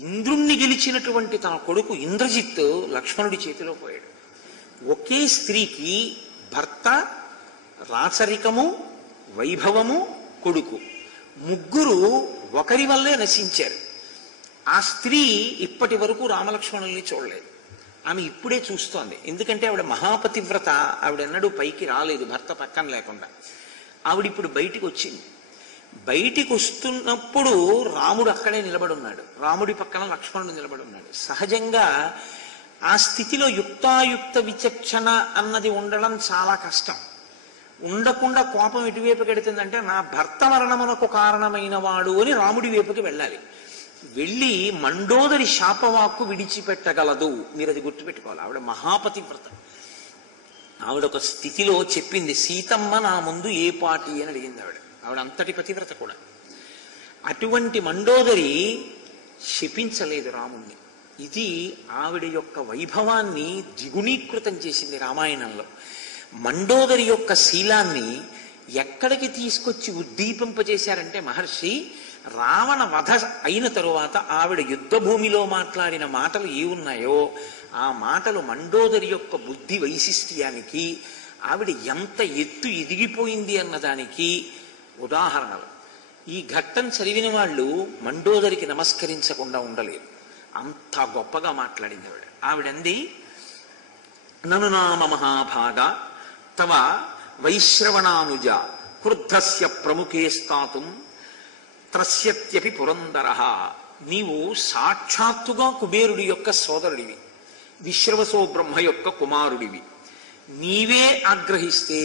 ఇంద్రుణ్ణి గెలిచినటువంటి తన కొడుకు ఇంద్రజిత్ లక్ష్మణుడి చేతిలో పోయాడు. ఒకే స్త్రీకి భర్త, రాచరికము, వైభవము, కొడుకు, ముగ్గురు ఒకరి వల్లే నశించారు. ఆ స్త్రీ ఇప్పటి వరకు రామలక్ష్మణుల్ని చూడలేదు. ఆమె ఇప్పుడే చూస్తోంది. ఎందుకంటే ఆవిడ మహాపతివ్రత. ఆవిడెన్నడూ పైకి రాలేదు భర్త పక్కన లేకుండా. ఆవిడిప్పుడు బయటికి వచ్చింది. బయటికి వస్తున్నప్పుడు రాముడు అక్కడే నిలబడున్నాడు. రాముడి పక్కన లక్ష్మణుడు నిలబడున్నాడు. సహజంగా ఆ స్థితిలో యుక్తాయుక్త విచక్షణ అన్నది ఉండడం చాలా కష్టం. ఉండకుండా కోపం ఎటువైపుకి వెడుతుందంటే, నా భర్త మరణమునకు కారణమైన వాడు అని రాముడి వైపుకి వెళ్ళాలి. వెళ్ళి మండోదరి శాపవాక్కు విడిచిపెట్టగలదు. మీరు అది గుర్తుపెట్టుకోవాలి. ఆవిడ మహాపతివ్రత. ఆవిడ ఒక స్థితిలో చెప్పింది, సీతమ్మ నా ముందు ఏ పాటి అని అడిగింది ఆవిడ. ఆవిడ అంతటి పతివ్రత కూడా. అటువంటి మండోదరి శపించలేదు రాముణ్ణి. ఇది ఆవిడ యొక్క వైభవాన్ని ద్విగుణీకృతం చేసింది రామాయణంలో. మండోదరి యొక్క శీలాన్ని ఎక్కడికి తీసుకొచ్చి ఉద్దీపింపజేశారంటే మహర్షి, రావణ వధ అయిన తరువాత ఆవిడ యుద్ధభూమిలో మాట్లాడిన మాటలు ఏ ఉన్నాయో ఆ మాటలు మండోదరి యొక్క బుద్ధి వైశిష్ట్యానికి, ఆవిడ ఎంత ఎత్తు ఎదిగిపోయింది అన్నదానికి ఉదాహరణలు. ఈ ఘట్టం చదివిన వాళ్ళు మండోదరికి నమస్కరించకుండా ఉండలేరు. అంత గొప్పగా మాట్లాడింది ఆవిడ. ఆవిడంది, నను నామ మహాభాగ తవ వైశ్రవణానుజ క్రుద్ధస్య ప్రముఖే స్థాతుం త్రస్యత్యపి పురందరః. నీవు సాక్షాత్తుగా కుబేరుడి యొక్క సోదరుడివి, విశ్రవసో బ్రహ్మ యొక్క కుమారుడివి. నీవే ఆగ్రహిస్తే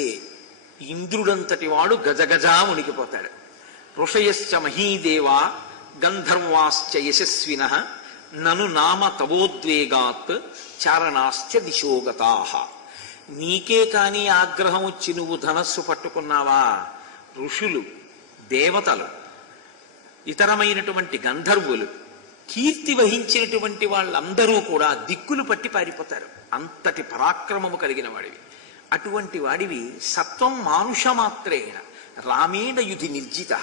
ఇంద్రుడంతటి వాడు గజగజా ఉనికిపోతాడు. ఋషయశ్చ మహీదేవా గంధర్వాశ్చ యశస్వినః నను నామ తవోద్వేగాత్ చారణాశ్చ దిశోగతాః. నీకే కాని ఆగ్రహం వచ్చి నువ్వు ధనస్సు పట్టుకున్నావా, ఋషులు, దేవతలు, ఇతరమైనటువంటి గంధర్వులు, కీర్తి వహించినటువంటి వాళ్ళందరూ కూడా దిక్కులు పట్టి పారిపోతారు. అంతటి పరాక్రమము కలిగిన వాడివి. అటువంటి వాడివి సత్వం మానుషమాత్రేణ రామేణ యుధి నిర్జిత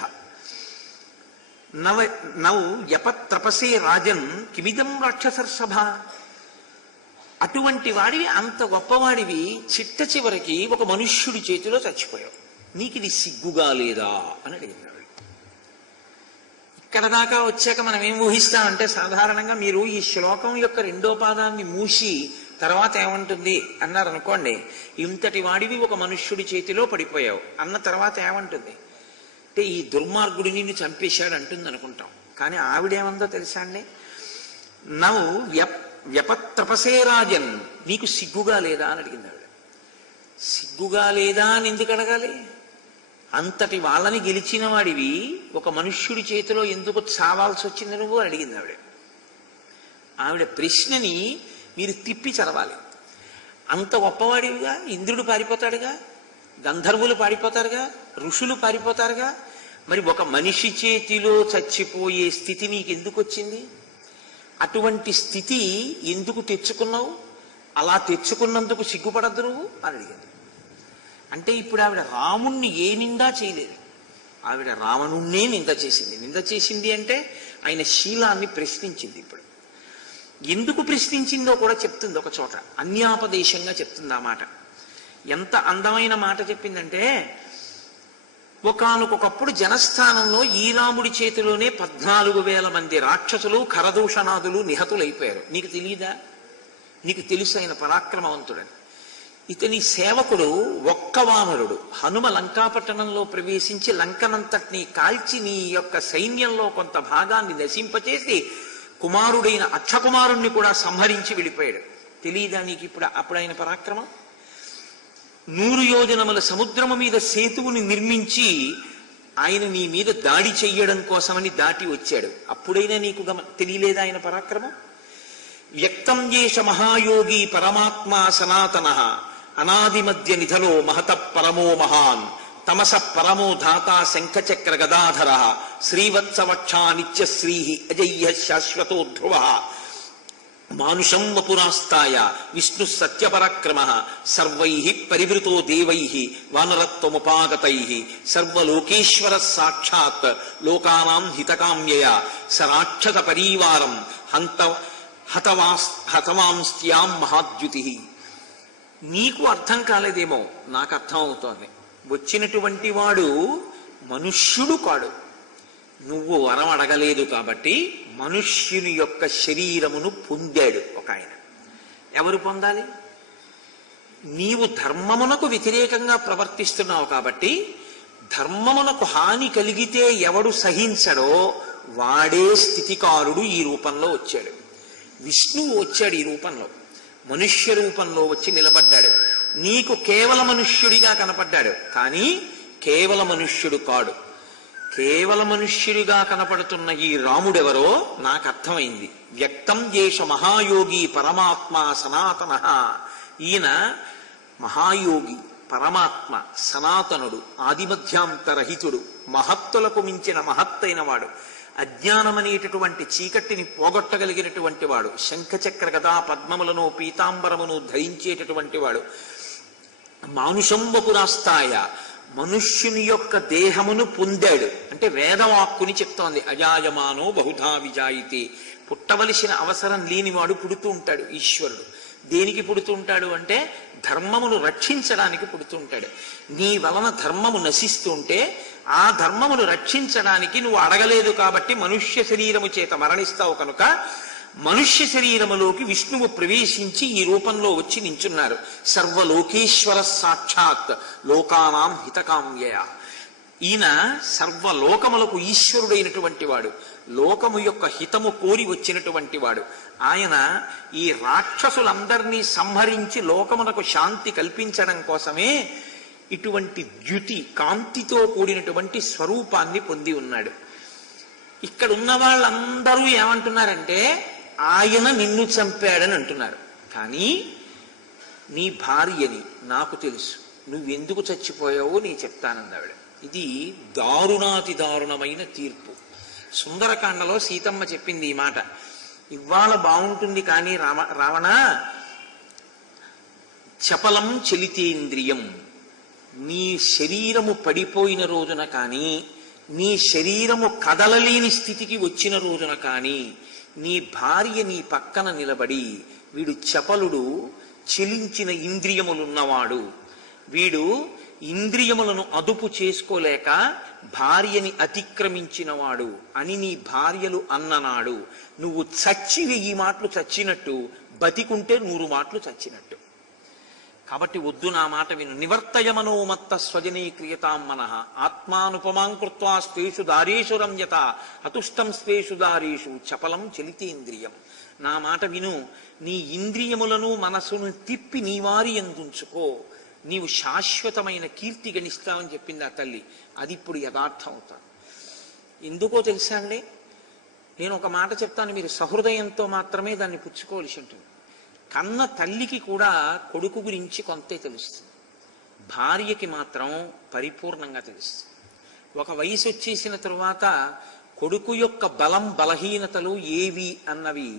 నౌ యపత్రపసే రాజన్ కిమిదం రాక్షసర్షభ. అటువంటి వాడివి, అంత గొప్పవాడివి, చిట్ట చివరికి ఒక మనుష్యుడి చేతిలో చచ్చిపోయావు. నీకు ఇది సిగ్గుగా లేదా అని అడిగినాడు. ఇక్కడ దాకా వచ్చాక మనం ఏం ఊహిస్తామంటే, సాధారణంగా మీరు ఈ శ్లోకం యొక్క రెండో పాదాన్ని మూసి తర్వాత ఏమంటుంది అన్నారు అనుకోండి, ఇంతటి వాడివి ఒక మనుష్యుడి చేతిలో పడిపోయావు అన్న తర్వాత ఏమంటుంది అంటే, ఈ దుర్మార్గుడిని నిన్ను చంపేశాడు అంటుంది అనుకుంటాం. కానీ ఆవిడేమందో తెలుసా అండి, నవ్వు వ్యపత్రపసే రాజన్, నీకు సిగ్గుగా లేదా అని అడిగింది ఆవిడ. సిగ్గుగా లేదా అని ఎందుకు అడగాలి? అంతటి వాళ్ళని గెలిచిన వాడివి ఒక మనుష్యుడి చేతిలో ఎందుకు చావాల్సి వచ్చింది నువ్వు అని అడిగింది ఆవిడ. ఆవిడ ప్రశ్నని మీరు తిప్పి చదవాలి. అంత గొప్పవాడివిగా ఇంద్రుడు పారిపోతాడుగా, గంధర్వులు పారిపోతారుగా, ఋషులు పారిపోతారుగా, మరి ఒక మనిషి చేతిలో చచ్చిపోయే స్థితి నీకు ఎందుకు వచ్చింది? అటువంటి స్థితి ఎందుకు తెచ్చుకున్నావు? అలా తెచ్చుకున్నందుకు సిగ్గుపడద్దు నువ్వు అని అడిగాను. అంటే ఇప్పుడు ఆవిడ రాముణ్ణి ఏ నిందా చేయలేదు, ఆవిడ రావణుణ్ణే నింద చేసింది. నింద చేసింది అంటే ఆయన శీలాన్ని ప్రశ్నించింది. ఇప్పుడు ఎందుకు ప్రశ్నించిందో కూడా చెప్తుంది, ఒక చోట అన్యాపదేశంగా చెప్తుంది. ఆ మాట ఎంత అందమైన మాట చెప్పిందంటే, ఒకానొకప్పుడు జనస్థానంలో ఈ రాముడి చేతిలోనే 14,000 మంది రాక్షసులు ఖరదూషణాదులు నిహతులైపోయారు. నీకు తెలియదా? నీకు తెలుసు ఆయన పరాక్రమవంతుడని. ఇతని సేవకుడు ఒక్క వానరుడు హనుమ లంకాపట్టణంలో ప్రవేశించి లంకనంతటినీ కాల్చి నీ యొక్క సైన్యంలో కొంత భాగాన్ని నశింపచేసి కుమారుడైన అక్షకుమారుణ్ణి కూడా సంహరించి వెళ్ళిపోయాడు. తెలియదా నీకు అప్పుడు ఆయన పరాక్రమం? 100 యోజనముల సముద్రము మీద సేతువుని నిర్మించి ఆయన నీ మీద దాడి చెయ్యడం కోసమని దాటి వచ్చాడు. అప్పుడైనా నీకు తెలియలేదా ఆయన పరాక్రమం? వ్యక్తం చేష మహాయోగి పరమాత్మ సనాతన అనాది మధ్య నిధలో మహత పరమో మహాన్ తమస పరమో ధాత శంఖచక్ర గదాధర శ్రీవత్సవక్షా నిత్యశ్రీ అజయ్య శాశ్వతో ధ్రువ మానుషం వపురాస్తాయ విష్ణు సత్యపరాక్రమ సర్వై పరివృతో దేవై వానరత్వముపాగతై సర్వలోకేశ్వర సాక్షాత్ లోకానాం హితకామ్యయ సరాక్షత పరీవారం హతవాంస్త్యాం మహాద్యుతి. నీకు అర్థం కాలేదేమో, నాకు అర్థం అవుతోంది. వచ్చినటువంటి వాడు మనుష్యుడు కాడు. నువ్వు వరం అడగలేదు కాబట్టి మనుష్యుని యొక్క శరీరమును పొందాడు ఒక ఆయన. ఎవరు పొందాలి? నీవు ధర్మమునకు వ్యతిరేకంగా ప్రవర్తిస్తున్నావు కాబట్టి ధర్మమునకు హాని కలిగితే ఎవడు సహించడో వాడే స్థితికారుడు ఈ రూపంలో వచ్చాడు. విష్ణువు వచ్చాడు ఈ రూపంలో, మనుష్య రూపంలో వచ్చి నిలబడ్డాడు. నీకు కేవల మనుష్యుడిగా కనపడ్డాడు, కానీ కేవల మనుష్యుడు కాడు. కేవల మనుష్యుడిగా కనపడుతున్న ఈ రాముడెవరో నాకు అర్థమైంది. వ్యక్తం చేష మహాయోగి పరమాత్మ సనాతన. ఈయన మహాయోగి, పరమాత్మ, సనాతనుడు, ఆదిమధ్యాంతరహితుడు, మహత్తులకు మించిన మహత్తైన వాడు, అజ్ఞానమనేటటువంటి చీకటిని పోగొట్టగలిగినటువంటి వాడు, శంఖచక్ర గదా పద్మములను పీతాంబరమును ధరించేటటువంటి వాడు, మానుషం వపురాస్తాయ మనుష్యుని యొక్క దేహమును పొందాడు. అంటే వేదవాక్కుని చెప్తోంది. అజాయమానో బహుధా విజాయితే. పుట్టవలసిన అవసరం లేనివాడు పుడుతూ ఉంటాడు. ఈశ్వరుడు దేనికి పుడుతూ ఉంటాడు అంటే ధర్మమును రక్షించడానికి పుడుతూ ఉంటాడు. నీ వలన ధర్మము నశిస్తుంటే ఆ ధర్మమును రక్షించడానికి నువ్వు అడగలేదు కాబట్టి మనుష్య శరీరము చేత మరణిస్తావు. కనుక మనుష్య శరీరములోకి విష్ణువు ప్రవేశించి ఈ రూపంలో వచ్చి నించున్నారు. సర్వలోకేశ్వర సాక్షాత్ లోకానాం హితకామ్యయ. ఈయన సర్వలోకములకు ఈశ్వరుడైనటువంటి వాడు, లోకము యొక్క హితము కోరి వచ్చినటువంటి వాడు. ఆయన ఈ రాక్షసులందరినీ సంహరించి లోకమునకు శాంతి కల్పించడం కోసమే ఇటువంటి ద్యుతి, కాంతితో కూడినటువంటి స్వరూపాన్ని పొంది ఉన్నాడు. ఇక్కడ ఉన్న వాళ్ళందరూ ఏమంటున్నారంటే ఆయన నిన్ను చంపాడని అంటున్నారు. కానీ నీ భార్యని నాకు తెలుసు, నువ్వెందుకు చచ్చిపోయావో నీ చెప్తానందావిడ. ఇది దారుణాతి దారుణమైన తీర్పు. సుందరకాండలో సీతమ్మ చెప్పింది ఈ మాట. ఇవాళ బాగుంటుంది కానీ రావణ, చపలం చలితేంద్రియం, నీ శరీరము పడిపోయిన రోజున కానీ, నీ శరీరము కదలలేని స్థితికి వచ్చిన రోజున కానీ నీ భార్య నీ పక్కన నిలబడి, వీడు చపలుడు, చెలించిన ఇంద్రియములున్నవాడు, వీడు ఇంద్రియములను అదుపు చేసుకోలేక భార్యని అతిక్రమించినవాడు అని నీ భార్యలు అన్ననాడు నువ్వు చచ్చి 1000 మాటలు చచ్చినట్టు, బతికుంటే 100 మాటలు చచ్చినట్టు. కాబట్టి వద్దు, నా మాట విను. నివర్తయమనోమత్త స్వజనీ క్రియతాం మనః ఆత్మానుపమాం కృత్వా స్వేషు దారేషు రమ్యత అతుష్టం స్వేషు దారేషు చపలం చలితేంద్రియం. నా మాట విను. నీ ఇంద్రియములను మనసును తిప్పి నీ వారి యందుంచుకో, నీవు శాశ్వతమైన కీర్తి గణిస్తావని చెప్పింది ఆ తల్లి. అది ఇప్పుడు యథార్థం అవుతాను. ఎందుకో తెలుసా అండి, నేను ఒక మాట చెప్తాను, మీరు సహృదయంతో మాత్రమే దాన్ని పుచ్చుకోవలసి ఉంటుంది. కన్న తల్లికి కూడా కొడుకు గురించి కొంతే తెలుస్తుంది, భార్యకి మాత్రం పరిపూర్ణంగా తెలుస్తుంది. ఒక వయసు వచ్చేసిన తరువాత కొడుకు యొక్క బలం బలహీనతలు ఏవి అన్నవి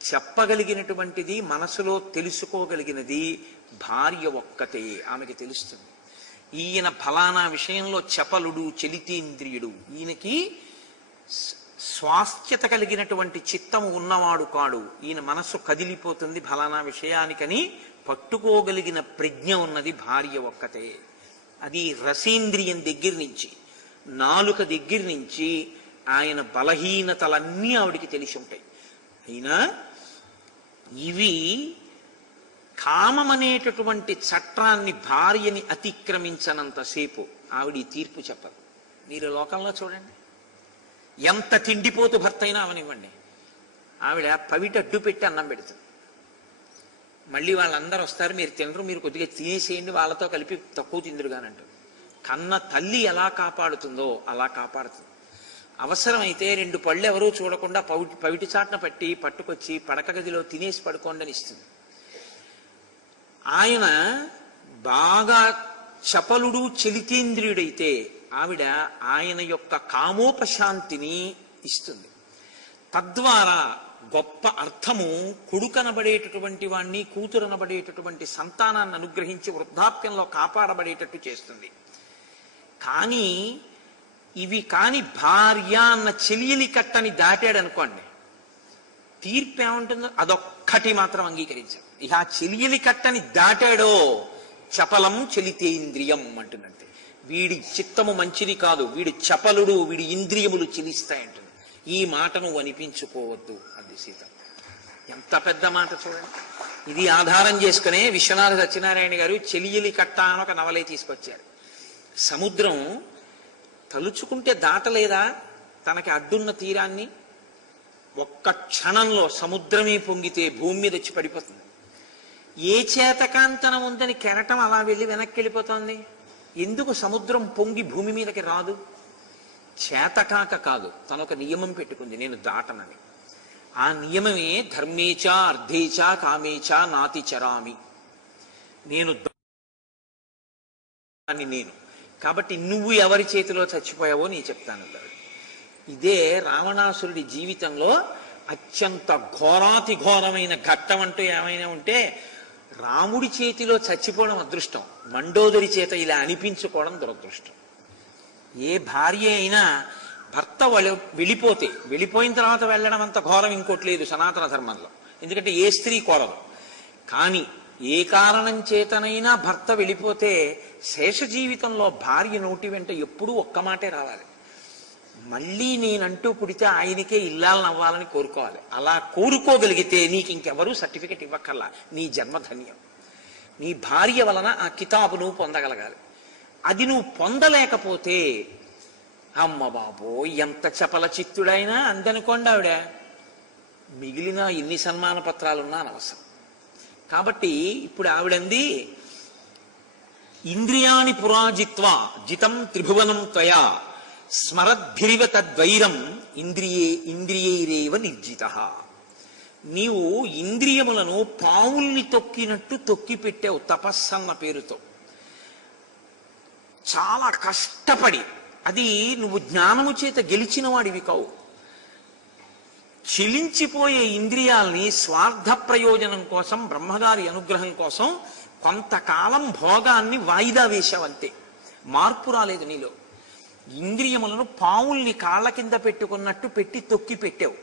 చెప్పగలిగినటువంటిది, మనసులో తెలుసుకోగలిగినది భార్య ఒక్కతే. ఆమెకి తెలుస్తుంది ఈయన ఫలానా విషయంలో చపలుడు, చలితేంద్రియుడు, ఈయనకి స్వాస్థ్యత కలిగినటువంటి చిత్తము ఉన్నవాడు కాడు, ఈయన మనస్సు కదిలిపోతుంది ఫలానా విషయానికని పట్టుకోగలిగిన ప్రజ్ఞ ఉన్నది భార్య ఒక్కతే. అది రసేంద్రియం దగ్గర నుంచి, నాలుక దగ్గర నుంచి ఆయన బలహీనతలన్నీ ఆవిడికి తెలిసి ఉంటాయి. అయినా ఇవి కామం అనేటటువంటి చట్టాన్ని భార్యని అతిక్రమించనంతసేపు ఆవిడ తీర్పు చెప్పదు. మీరు లోకంలో చూడండి, ఎంత తిండిపోతు భర్త అయినా అవనివ్వండి, ఆవిడ పవిట అడ్డు పెట్టి అన్నం పెడుతుంది. మళ్ళీ వాళ్ళందరూ వస్తారు, మీరు తినరు, మీరు కొద్దిగా తినేసేయండి, వాళ్ళతో కలిపి తక్కువ తిందురుగానంటారు. కన్న తల్లి ఎలా కాపాడుతుందో అలా కాపాడుతుంది. అవసరమైతే 2 పళ్ళు ఎవరూ చూడకుండా పవిటి చాట్న పట్టుకొచ్చి పడక గదిలో తినేసి పడుకోండి అని ఇస్తుంది. ఆయన బాగా చపలుడు, చలితేంద్రియుడైతే ఆవిడ ఆయన యొక్క కామోపశాంతిని ఇస్తుంది. తద్వారా గొప్ప అర్థము కొడుకనబడేటటువంటి వాణ్ణి, కూతురనబడేటటువంటి సంతానాన్ని అనుగ్రహించి వృద్ధాప్యంలో కాపాడబడేటట్టు చేస్తుంది. కానీ ఇవి కాని భార్య అన్న చెలియలి కట్టని దాటాడు అనుకోండి, తీర్పు ఏముంటుందో అదొక్కటి మాత్రం అంగీకరించాడు. ఇక ఆ చెలియలి కట్టని దాటాడో చపలం చలితేంద్రియం అంటుందంటే, వీడి చిత్తము మంచిది కాదు, వీడి చపలుడు, వీడి ఇంద్రియములు చెలిస్తాయంటుంది. ఈ మాట నువ్వు అనిపించుకోవద్దు అంది సీత. ఎంత పెద్ద మాట చూడండి. ఇది ఆధారం చేసుకునే విశ్వనాథ సత్యనారాయణ గారు చెలియలి కట్ట అని ఒక నవలే తీసుకొచ్చారు. సముద్రం తలుచుకుంటే దాటలేదా తనకి అడ్డున్న తీరాన్ని? ఒక్క క్షణంలో సముద్రమే పొంగితే భూమి మీద వచ్చి పడిపోతుంది. ఏ చేతకాంతనం ఉందని కెరటం అలా వెళ్ళి వెనక్కి వెళ్ళిపోతుంది? ఎందుకు సముద్రం పొంగి భూమి మీదకి రాదు? చేతకాక కాదు, తనొక నియమం పెట్టుకుంది, నేను దాటనని. ఆ నియమమే ధర్మేచ అర్ధేచ కామేచ నాతి చరామి, నేను కాబట్టి నువ్వు ఎవరి చేతిలో చచ్చిపోయావో నీ చెప్తాను. ఇదే రావణాసురుడి జీవితంలో అత్యంత ఘోరాతి ఘోరమైన ఘట్టం అంటూ ఏమైనా ఉంటే రాముడి చేతిలో చచ్చిపోవడం అదృష్టం, మండోదరి చేత ఇలా అనిపించుకోవడం దురదృష్టం. ఏ భార్య అయినా భర్త వెళ్ళిపోయిన తర్వాత వెళ్ళడం అంత ఘోరం ఇంకోటి లేదు సనాతన ధర్మంలో, ఎందుకంటే ఏ స్త్రీ కోరదు. కానీ ఏ కారణం చేతనైనా భర్త వెళ్ళిపోతే శేష జీవితంలో భార్య నోటి వెంట ఎప్పుడూ ఒక్క మాటే రావాలి, మళ్ళీ నేనంటూ పుడితే ఆయనకే ఇల్లాలని అవ్వాలని కోరుకోవాలి. అలా కోరుకోగలిగితే నీకు ఇంకెవరూ సర్టిఫికెట్ ఇవ్వక్కర్లా, నీ జన్మధన్యం. నీ భార్య వలన ఆ కితాబు నువ్వు పొందగలగాలి. అది నువ్వు పొందలేకపోతే అమ్మ బాబో ఎంత చపల చిత్తుడైనా అందనుకోండి, ఆవిడ మిగిలిన ఎన్ని సన్మాన పత్రాలున్నా అనవసరం. కాబట్టి ఇప్పుడు ఆవిడంది, ఇంద్రియాణి పురాజిత్వా జితం త్రిభువనం త్వయా స్మరద్భిరివ తద్వైరం ఇంద్రియైరేవ నిర్జిత. నీవు ఇంద్రియములను పావుల్ని తొక్కినట్టు తొక్కి పెట్టావు తపస్సన్న పేరుతో, చాలా కష్టపడి. అది నువ్వు జ్ఞానము చేత గెలిచిన వాడివి కావు. చెలించిపోయే ఇంద్రియాల్ని స్వార్థ ప్రయోజనం కోసం, బ్రహ్మగారి అనుగ్రహం కోసం కొంతకాలం భోగాన్ని వాయిదా వేశావంతే, మార్పు రాలేదు నీలో. ఇంద్రియములను పావుల్ని కాళ్ళ కింద పెట్టుకున్నట్టు పెట్టి తొక్కి పెట్టావు.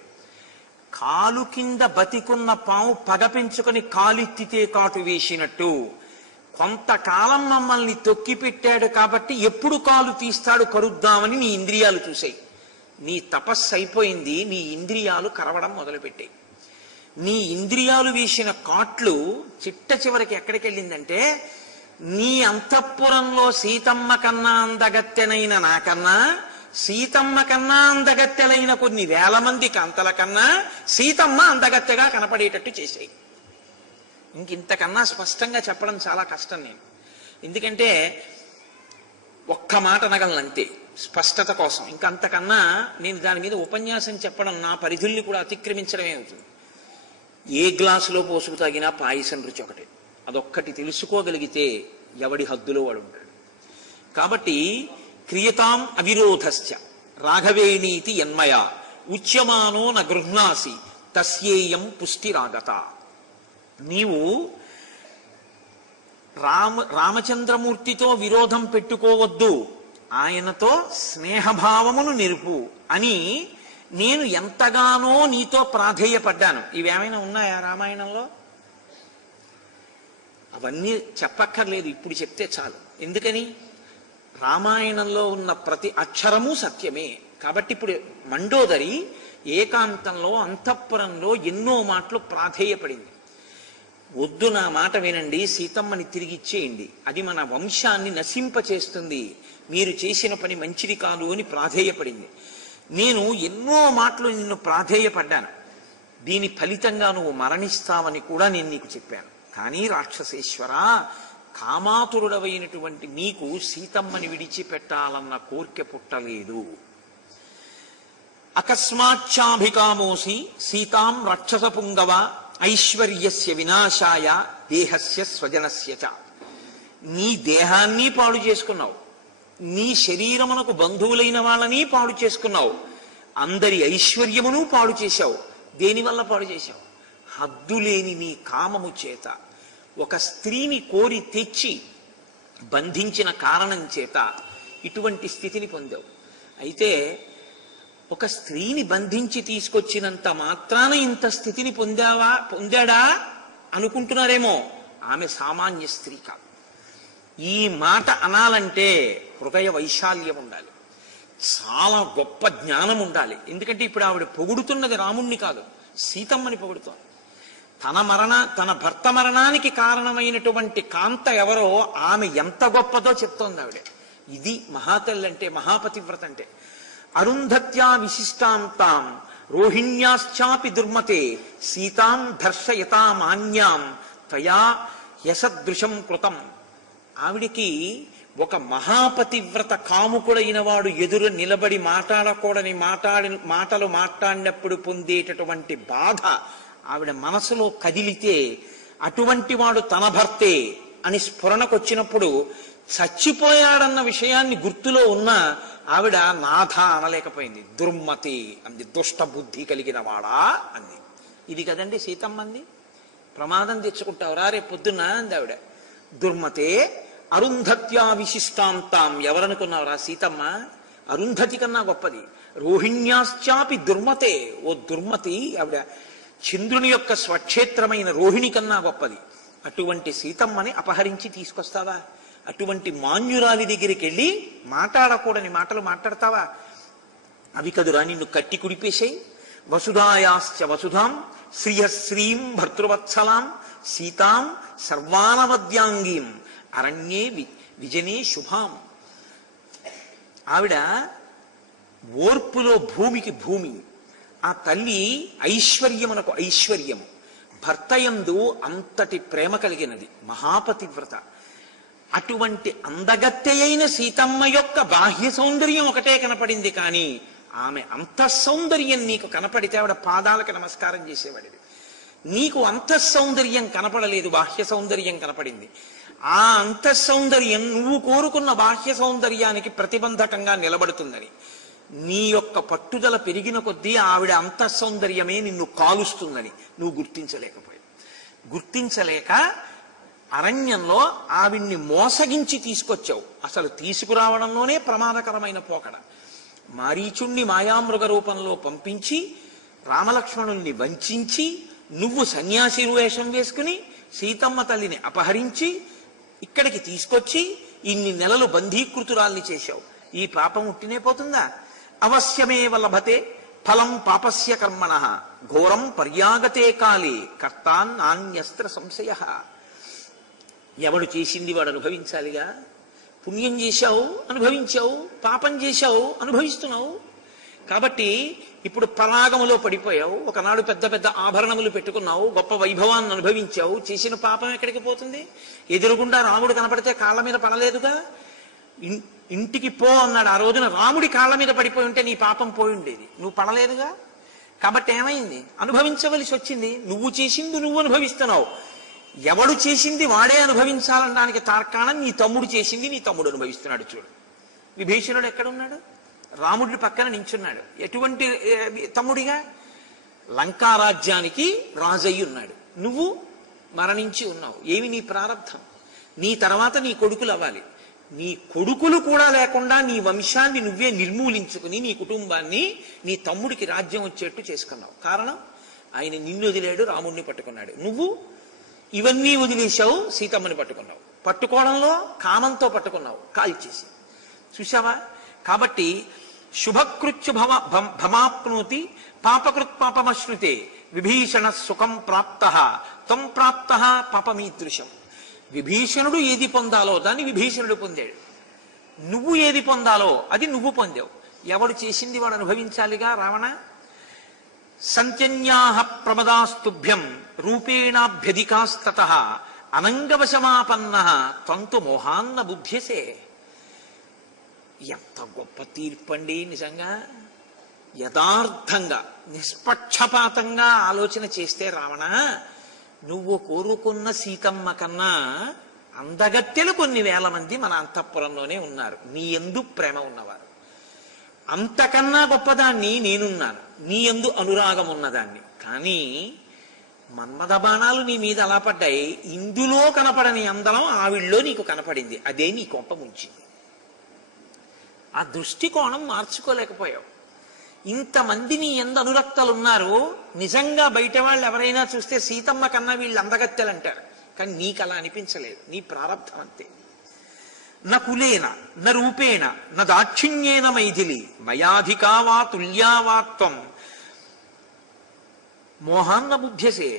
కాలు కింద బతికున్న పాము పగ పెంచుకొని కాలెత్తితే కాటు వేసినట్టు కొంతకాలం మమ్మల్ని తొక్కి పెట్టాడు కాబట్టి ఎప్పుడు కాలు తీస్తాడు కరుద్దామని నీ ఇంద్రియాలు చూసాయి. నీ తపస్సు అయిపోయింది, నీ ఇంద్రియాలు కరవడం మొదలుపెట్టాయి. నీ ఇంద్రియాలు వేసిన కాట్లు చిట్ట చివరికి ఎక్కడికి వెళ్ళిందంటే, నీ అంతఃపురంలో సీతమ్మ కన్నా అందగత్తెనైన నాకన్నా, సీతమ్మ కన్నా అందగత్తెలైన కొన్ని వేల మంది కాంతల కన్నా సీతమ్మ అందగత్తెగా కనపడేటట్టు చేశాయి. ఇంతకన్నా స్పష్టంగా చెప్పడం చాలా కష్టం నేను, ఎందుకంటే ఒక్క మాట అనగలనంతే స్పష్టత కోసం. ఇంకంతకన్నా నేను దాని మీద ఉపన్యాసం చెప్పడం నా పరిధుల్ని కూడా అతిక్రమించడమే అవుతుంది. ఏ గ్లాసులో పోసుకు తాగినా పాయసం రుచి ఒకటే, అదొక్కటి తెలుసుకోగలిగితే ఎవడి హద్దులో వాడు ఉంటాడు. కాబట్టి క్రియతాం అవిరోధశ్చ రాఘవేణీతి యన్మయ ఉచ్యమానో న గృహ్ణాసి తస్యేయం పుష్టిరాగత. నీవు రామచంద్రమూర్తితో విరోధం పెట్టుకోవద్దు, ఆయనతో స్నేహభావమును నిలుపు అని నేను ఎంతగానో నీతో ప్రాధేయపడ్డాను. ఇవేమైనా ఉన్నాయా రామాయణంలో? అవన్నీ చెప్పక్కర్లేదు, ఇప్పుడు చెప్తే చాలు. ఎందుకని? రామాయణంలో ఉన్న ప్రతి అక్షరము సత్యమే. కాబట్టి ఇప్పుడు మండోదరి ఏకాంతంలో అంతఃపురంలో ఎన్నో మాటలు ప్రాధేయపడింది. వద్దు, నా మాట వినండి, సీతమ్మని తిరిగిచ్చేయండి, అది మన వంశాన్ని నశింపచేస్తుంది, మీరు చేసిన పని మంచిది కాదు అని ప్రాధేయపడింది. నేను ఎన్నో మాటలు నిన్ను ప్రాధేయపడ్డాను, దీని ఫలితంగా నువ్వు మరణిస్తావని కూడా నేను నీకు చెప్పాను. కానీ రాక్షసేశ్వర, కామాతురుడవైనటువంటి నీకు సీతమ్మని విడిచిపెట్టాలన్న కోర్కె పుట్టలేదు. అకస్మాచ్చాభికామోసి సీతాం రక్షస పుంగవ ఐశ్వర్యస్య వినాశాయ దేహస్య స్వజనస్య చ. నీ దేహాన్ని పాడు చేసుకున్నావు, నీ శరీరమునకు బంధువులైన వాళ్ళని పాడు చేసుకున్నావు, అందరి ఐశ్వర్యమును పాడు చేశావు. దేనివల్ల పాడు చేశావు? హద్దులేని నీ కామము చేత, ఒక స్త్రీని కోరి తెచ్చి బంధించిన కారణం చేత ఇటువంటి స్థితిని పొందావు. అయితే ఒక స్త్రీని బంధించి తీసుకొచ్చినంత మాత్రాన ఇంత స్థితిని పొందాడా అనుకుంటున్నారేమో. ఆమె సామాన్య స్త్రీ కాదు. ఈ మాట అనాలంటే హృదయ వైశాల్యం ఉండాలి, చాలా గొప్ప జ్ఞానం ఉండాలి. ఎందుకంటే ఇప్పుడు ఆవిడ పొగుడుతున్నది రాముణ్ణి కాదు, సీతమ్మని పొగుడుతోంది. తన భర్త మరణానికి కారణమైనటువంటి కాంత ఎవరో ఆమె ఎంత గొప్పదో చెప్తోంది ఆవిడ. ఇది మహాతల్లి అంటే, మహాపతివ్రత అంటే. అరుంధత్యా విశిష్టాంతాం రోహిణ్యాశ్చాపి దుర్మతే సీతాం దర్శయతామాన్యాం త్వయా యసదృశం కృతం. ఆవిడికి ఒక మహాపతివ్రత కాముకుడైన వాడు ఎదురు నిలబడి మాట్లాడకూడని మాటలు మాట్లాడినప్పుడు పొందేటటువంటి బాధ ఆవిడ మనసులో కదిలితే, అటువంటి వాడు తన భర్తే అని స్ఫురణకొచ్చినప్పుడు చచ్చిపోయాడన్న విషయాన్ని గుర్తులో ఉన్న ఆవిడ నాథ అనలేకపోయింది. దుర్మతి అంది, దుష్ట బుద్ధి కలిగిన వాడా అంది. ఇది కదండి సీతమ్మంది. ప్రమాదం తెచ్చుకుంటావురా రేపు పొద్దున్న అంది ఆవిడ. దుర్మతే అరుంధత్యా విశిష్టాంతాం. ఎవరనుకున్నావురా సీతమ్మ? అరుంధతి కన్నా గొప్పది. రోహిణ్యాశ్చాపి దుర్మతే. ఓ దుర్మతి, ఆవిడ చంద్రుని యొక్క స్వక్షేత్రమైన రోహిణి కన్నా గొప్పది. అటువంటి సీతమ్మని అపహరించి తీసుకొస్తావా? అటువంటి మాన్యురాలి దగ్గరికి వెళ్ళి మాట్లాడకూడని మాటలు మాట్లాడతావా? అవి కదురా నిన్ను కట్టి కుడిపేశాయి. వసుధాయాశ్చ వసుధాం శ్రీహశ్రీం భర్తృవత్సలాం సీతాం సర్వానవద్యాంగీం అరణ్యే విజనే శుభాం. ఆవిడ ఓర్పులో భూమికి భూమి. ఆ తల్లి ఐశ్వర్యమునకు ఐశ్వర్యము. భర్తయందు అంతటి ప్రేమ కలిగినది, మహాపతివ్రత. అటువంటి అందగత్తె అయిన సీతమ్మ యొక్క బాహ్య సౌందర్యం ఒకటే కనపడింది, కానీ ఆమె అంతఃసౌందర్యం నీకు కనపడితే ఆవిడ పాదాలకు నమస్కారం చేసేవాడిది. నీకు అంతఃసౌందర్యం కనపడలేదు, బాహ్య సౌందర్యం కనపడింది. ఆ అంతఃసౌందర్యం నువ్వు కోరుకున్న బాహ్య సౌందర్యానికి ప్రతిబంధకంగా నిలబడుతుందని, నీ యొక్క పట్టుదల పెరిగిన కొద్దీ ఆవిడ అంతఃసౌందర్యమే నిన్ను కాలుస్తుందని నువ్వు గుర్తించలేక అరణ్యంలో ఆవిడ్ని మోసగించి తీసుకొచ్చావు. అసలు తీసుకురావడంలోనే ప్రమాదకరమైన పోకడ. మారీచుణ్ణి మాయామృగ రూపంలో పంపించి రామలక్ష్మణుల్ని వంచి నువ్వు సన్యాసి వేషం వేసుకుని సీతమ్మ తల్లిని అపహరించి ఇక్కడికి తీసుకొచ్చి ఇన్ని నెలలు బంధీకృతురాల్ని చేశావు. ఈ పాపం ఉట్టినే పోతుందా? అవశ్యమేవ లభతే ఫలం పాపస్య కర్మణః ఘోరం పర్యాగతే కాలే కర్తాన్నాన్యస్త్ర సంశయ. ఎవడు చేసింది వాడు అనుభవించాలిగా. పుణ్యం చేశావు అనుభవించావు, పాపం చేశావు అనుభవిస్తున్నావు. కాబట్టి ఇప్పుడు పరాగములో పడిపోయావు. ఒకనాడు పెద్ద పెద్ద ఆభరణములు పెట్టుకున్నావు, గొప్ప వైభవాన్ని అనుభవించావు. చేసిన పాపం ఎక్కడికి పోతుంది? ఎదురుగుండా రాముడు కనపడితే కాళ్ళ మీద పడలేదుగా. ఇంటికి పో అన్నాడు. ఆ రోజున రాముడి కాళ్ళ మీద పడిపోయి ఉంటే నీ పాపం పోయి ఉండేది, నువ్వు పడలేదుగా. కాబట్టి ఏమైంది? అనుభవించవలసి వచ్చింది. నువ్వు చేసింది నువ్వు అనుభవిస్తున్నావు. ఎవడు చేసింది వాడే అనుభవించాలనడానికి తార్కాణం నీ తమ్ముడు చేసింది నీ తమ్ముడు అనుభవిస్తున్నాడు. చూడు, విభీషణుడు ఎక్కడున్నాడు? రాముడి పక్కన నించున్నాడు. ఎటువంటి తమ్ముడిగా? లంకారాజ్యానికి రాజయ్యి ఉన్నాడు. నువ్వు మరణించి ఉన్నావు. ఏమి నీ ప్రారంధం? నీ తర్వాత నీ కొడుకులు అవ్వాలి. నీ కొడుకులు కూడా లేకుండా నీ వంశాన్ని నువ్వే నిర్మూలించుకుని నీ కుటుంబాన్ని నీ తమ్ముడికి రాజ్యం వచ్చేట్టు చేసుకున్నావు. కారణం, ఆయన నిన్ను వదిలేడు, రాముడిని పట్టుకున్నాడు. నువ్వు ఇవన్నీ వదిలేశావు, సీతమ్మని పట్టుకున్నావు. పట్టుకోవడంలో కామంతో పట్టుకున్నావు, కాల్చేసి. చూసావా? కాబట్టి శుభకృత్యు భమాప్నోతి పాపకృత్ పాపమశ్నుతే విభీషణ సుఖం ప్రాప్త తం ప్రాప్త పాపమీదృశం. విభీషణుడు ఏది పొందాలో దాన్ని విభీషణుడు పొందాడు. నువ్వు ఏది పొందాలో అది నువ్వు పొందావు. ఎవడు చేసింది వాడు అనుభవించాలిగా. రావణ సంత్యన్యాహ ప్రమదాస్తుభ్యం రూపేణాభ్యధికాస్తత అనంగవశమాపన్న తంతు మోహాన్న బుద్ధ్యసే. ఎంత గొప్ప తీర్పండి నిజంగా. యథార్థంగా నిష్పక్షపాతంగా ఆలోచన చేస్తే రావణ, నువ్వు కోరుకున్న సీతమ్మ కన్నా అందగత్తెలు కొన్ని వేల మంది మన అంతఃపురంలోనే ఉన్నారు, నీ యందు ప్రేమ ఉన్నవారు. అంతకన్నా గొప్పదాన్ని నేనున్నాను, నీ యందు అనురాగం ఉన్నదాన్ని. కానీ మన్మథ బాణాలు నీ మీద అలా పడ్డాయి. ఇందులో కనపడని అందలం ఆవిళ్ళలో నీకు కనపడింది. అదే నీ కొంప ముంచింది. ఆ దృష్టికోణం మార్చుకోలేకపోయావు. ఇంతమంది నీ యందు అనురక్తలున్నారు. నిజంగా బయట వాళ్ళు ఎవరైనా చూస్తే సీతమ్మ కన్నా వీళ్ళు అందగత్తెలు అంటారు. కానీ నీకు అలా అనిపించలేదు. నీ ప్రారంధం అంతే. న కులేన న రూపేణ న దాక్షిణ్యేన మైథిలి మయాధికా వా తుల్యా వా త్వం మోహాన్న బుద్ధ్యసే.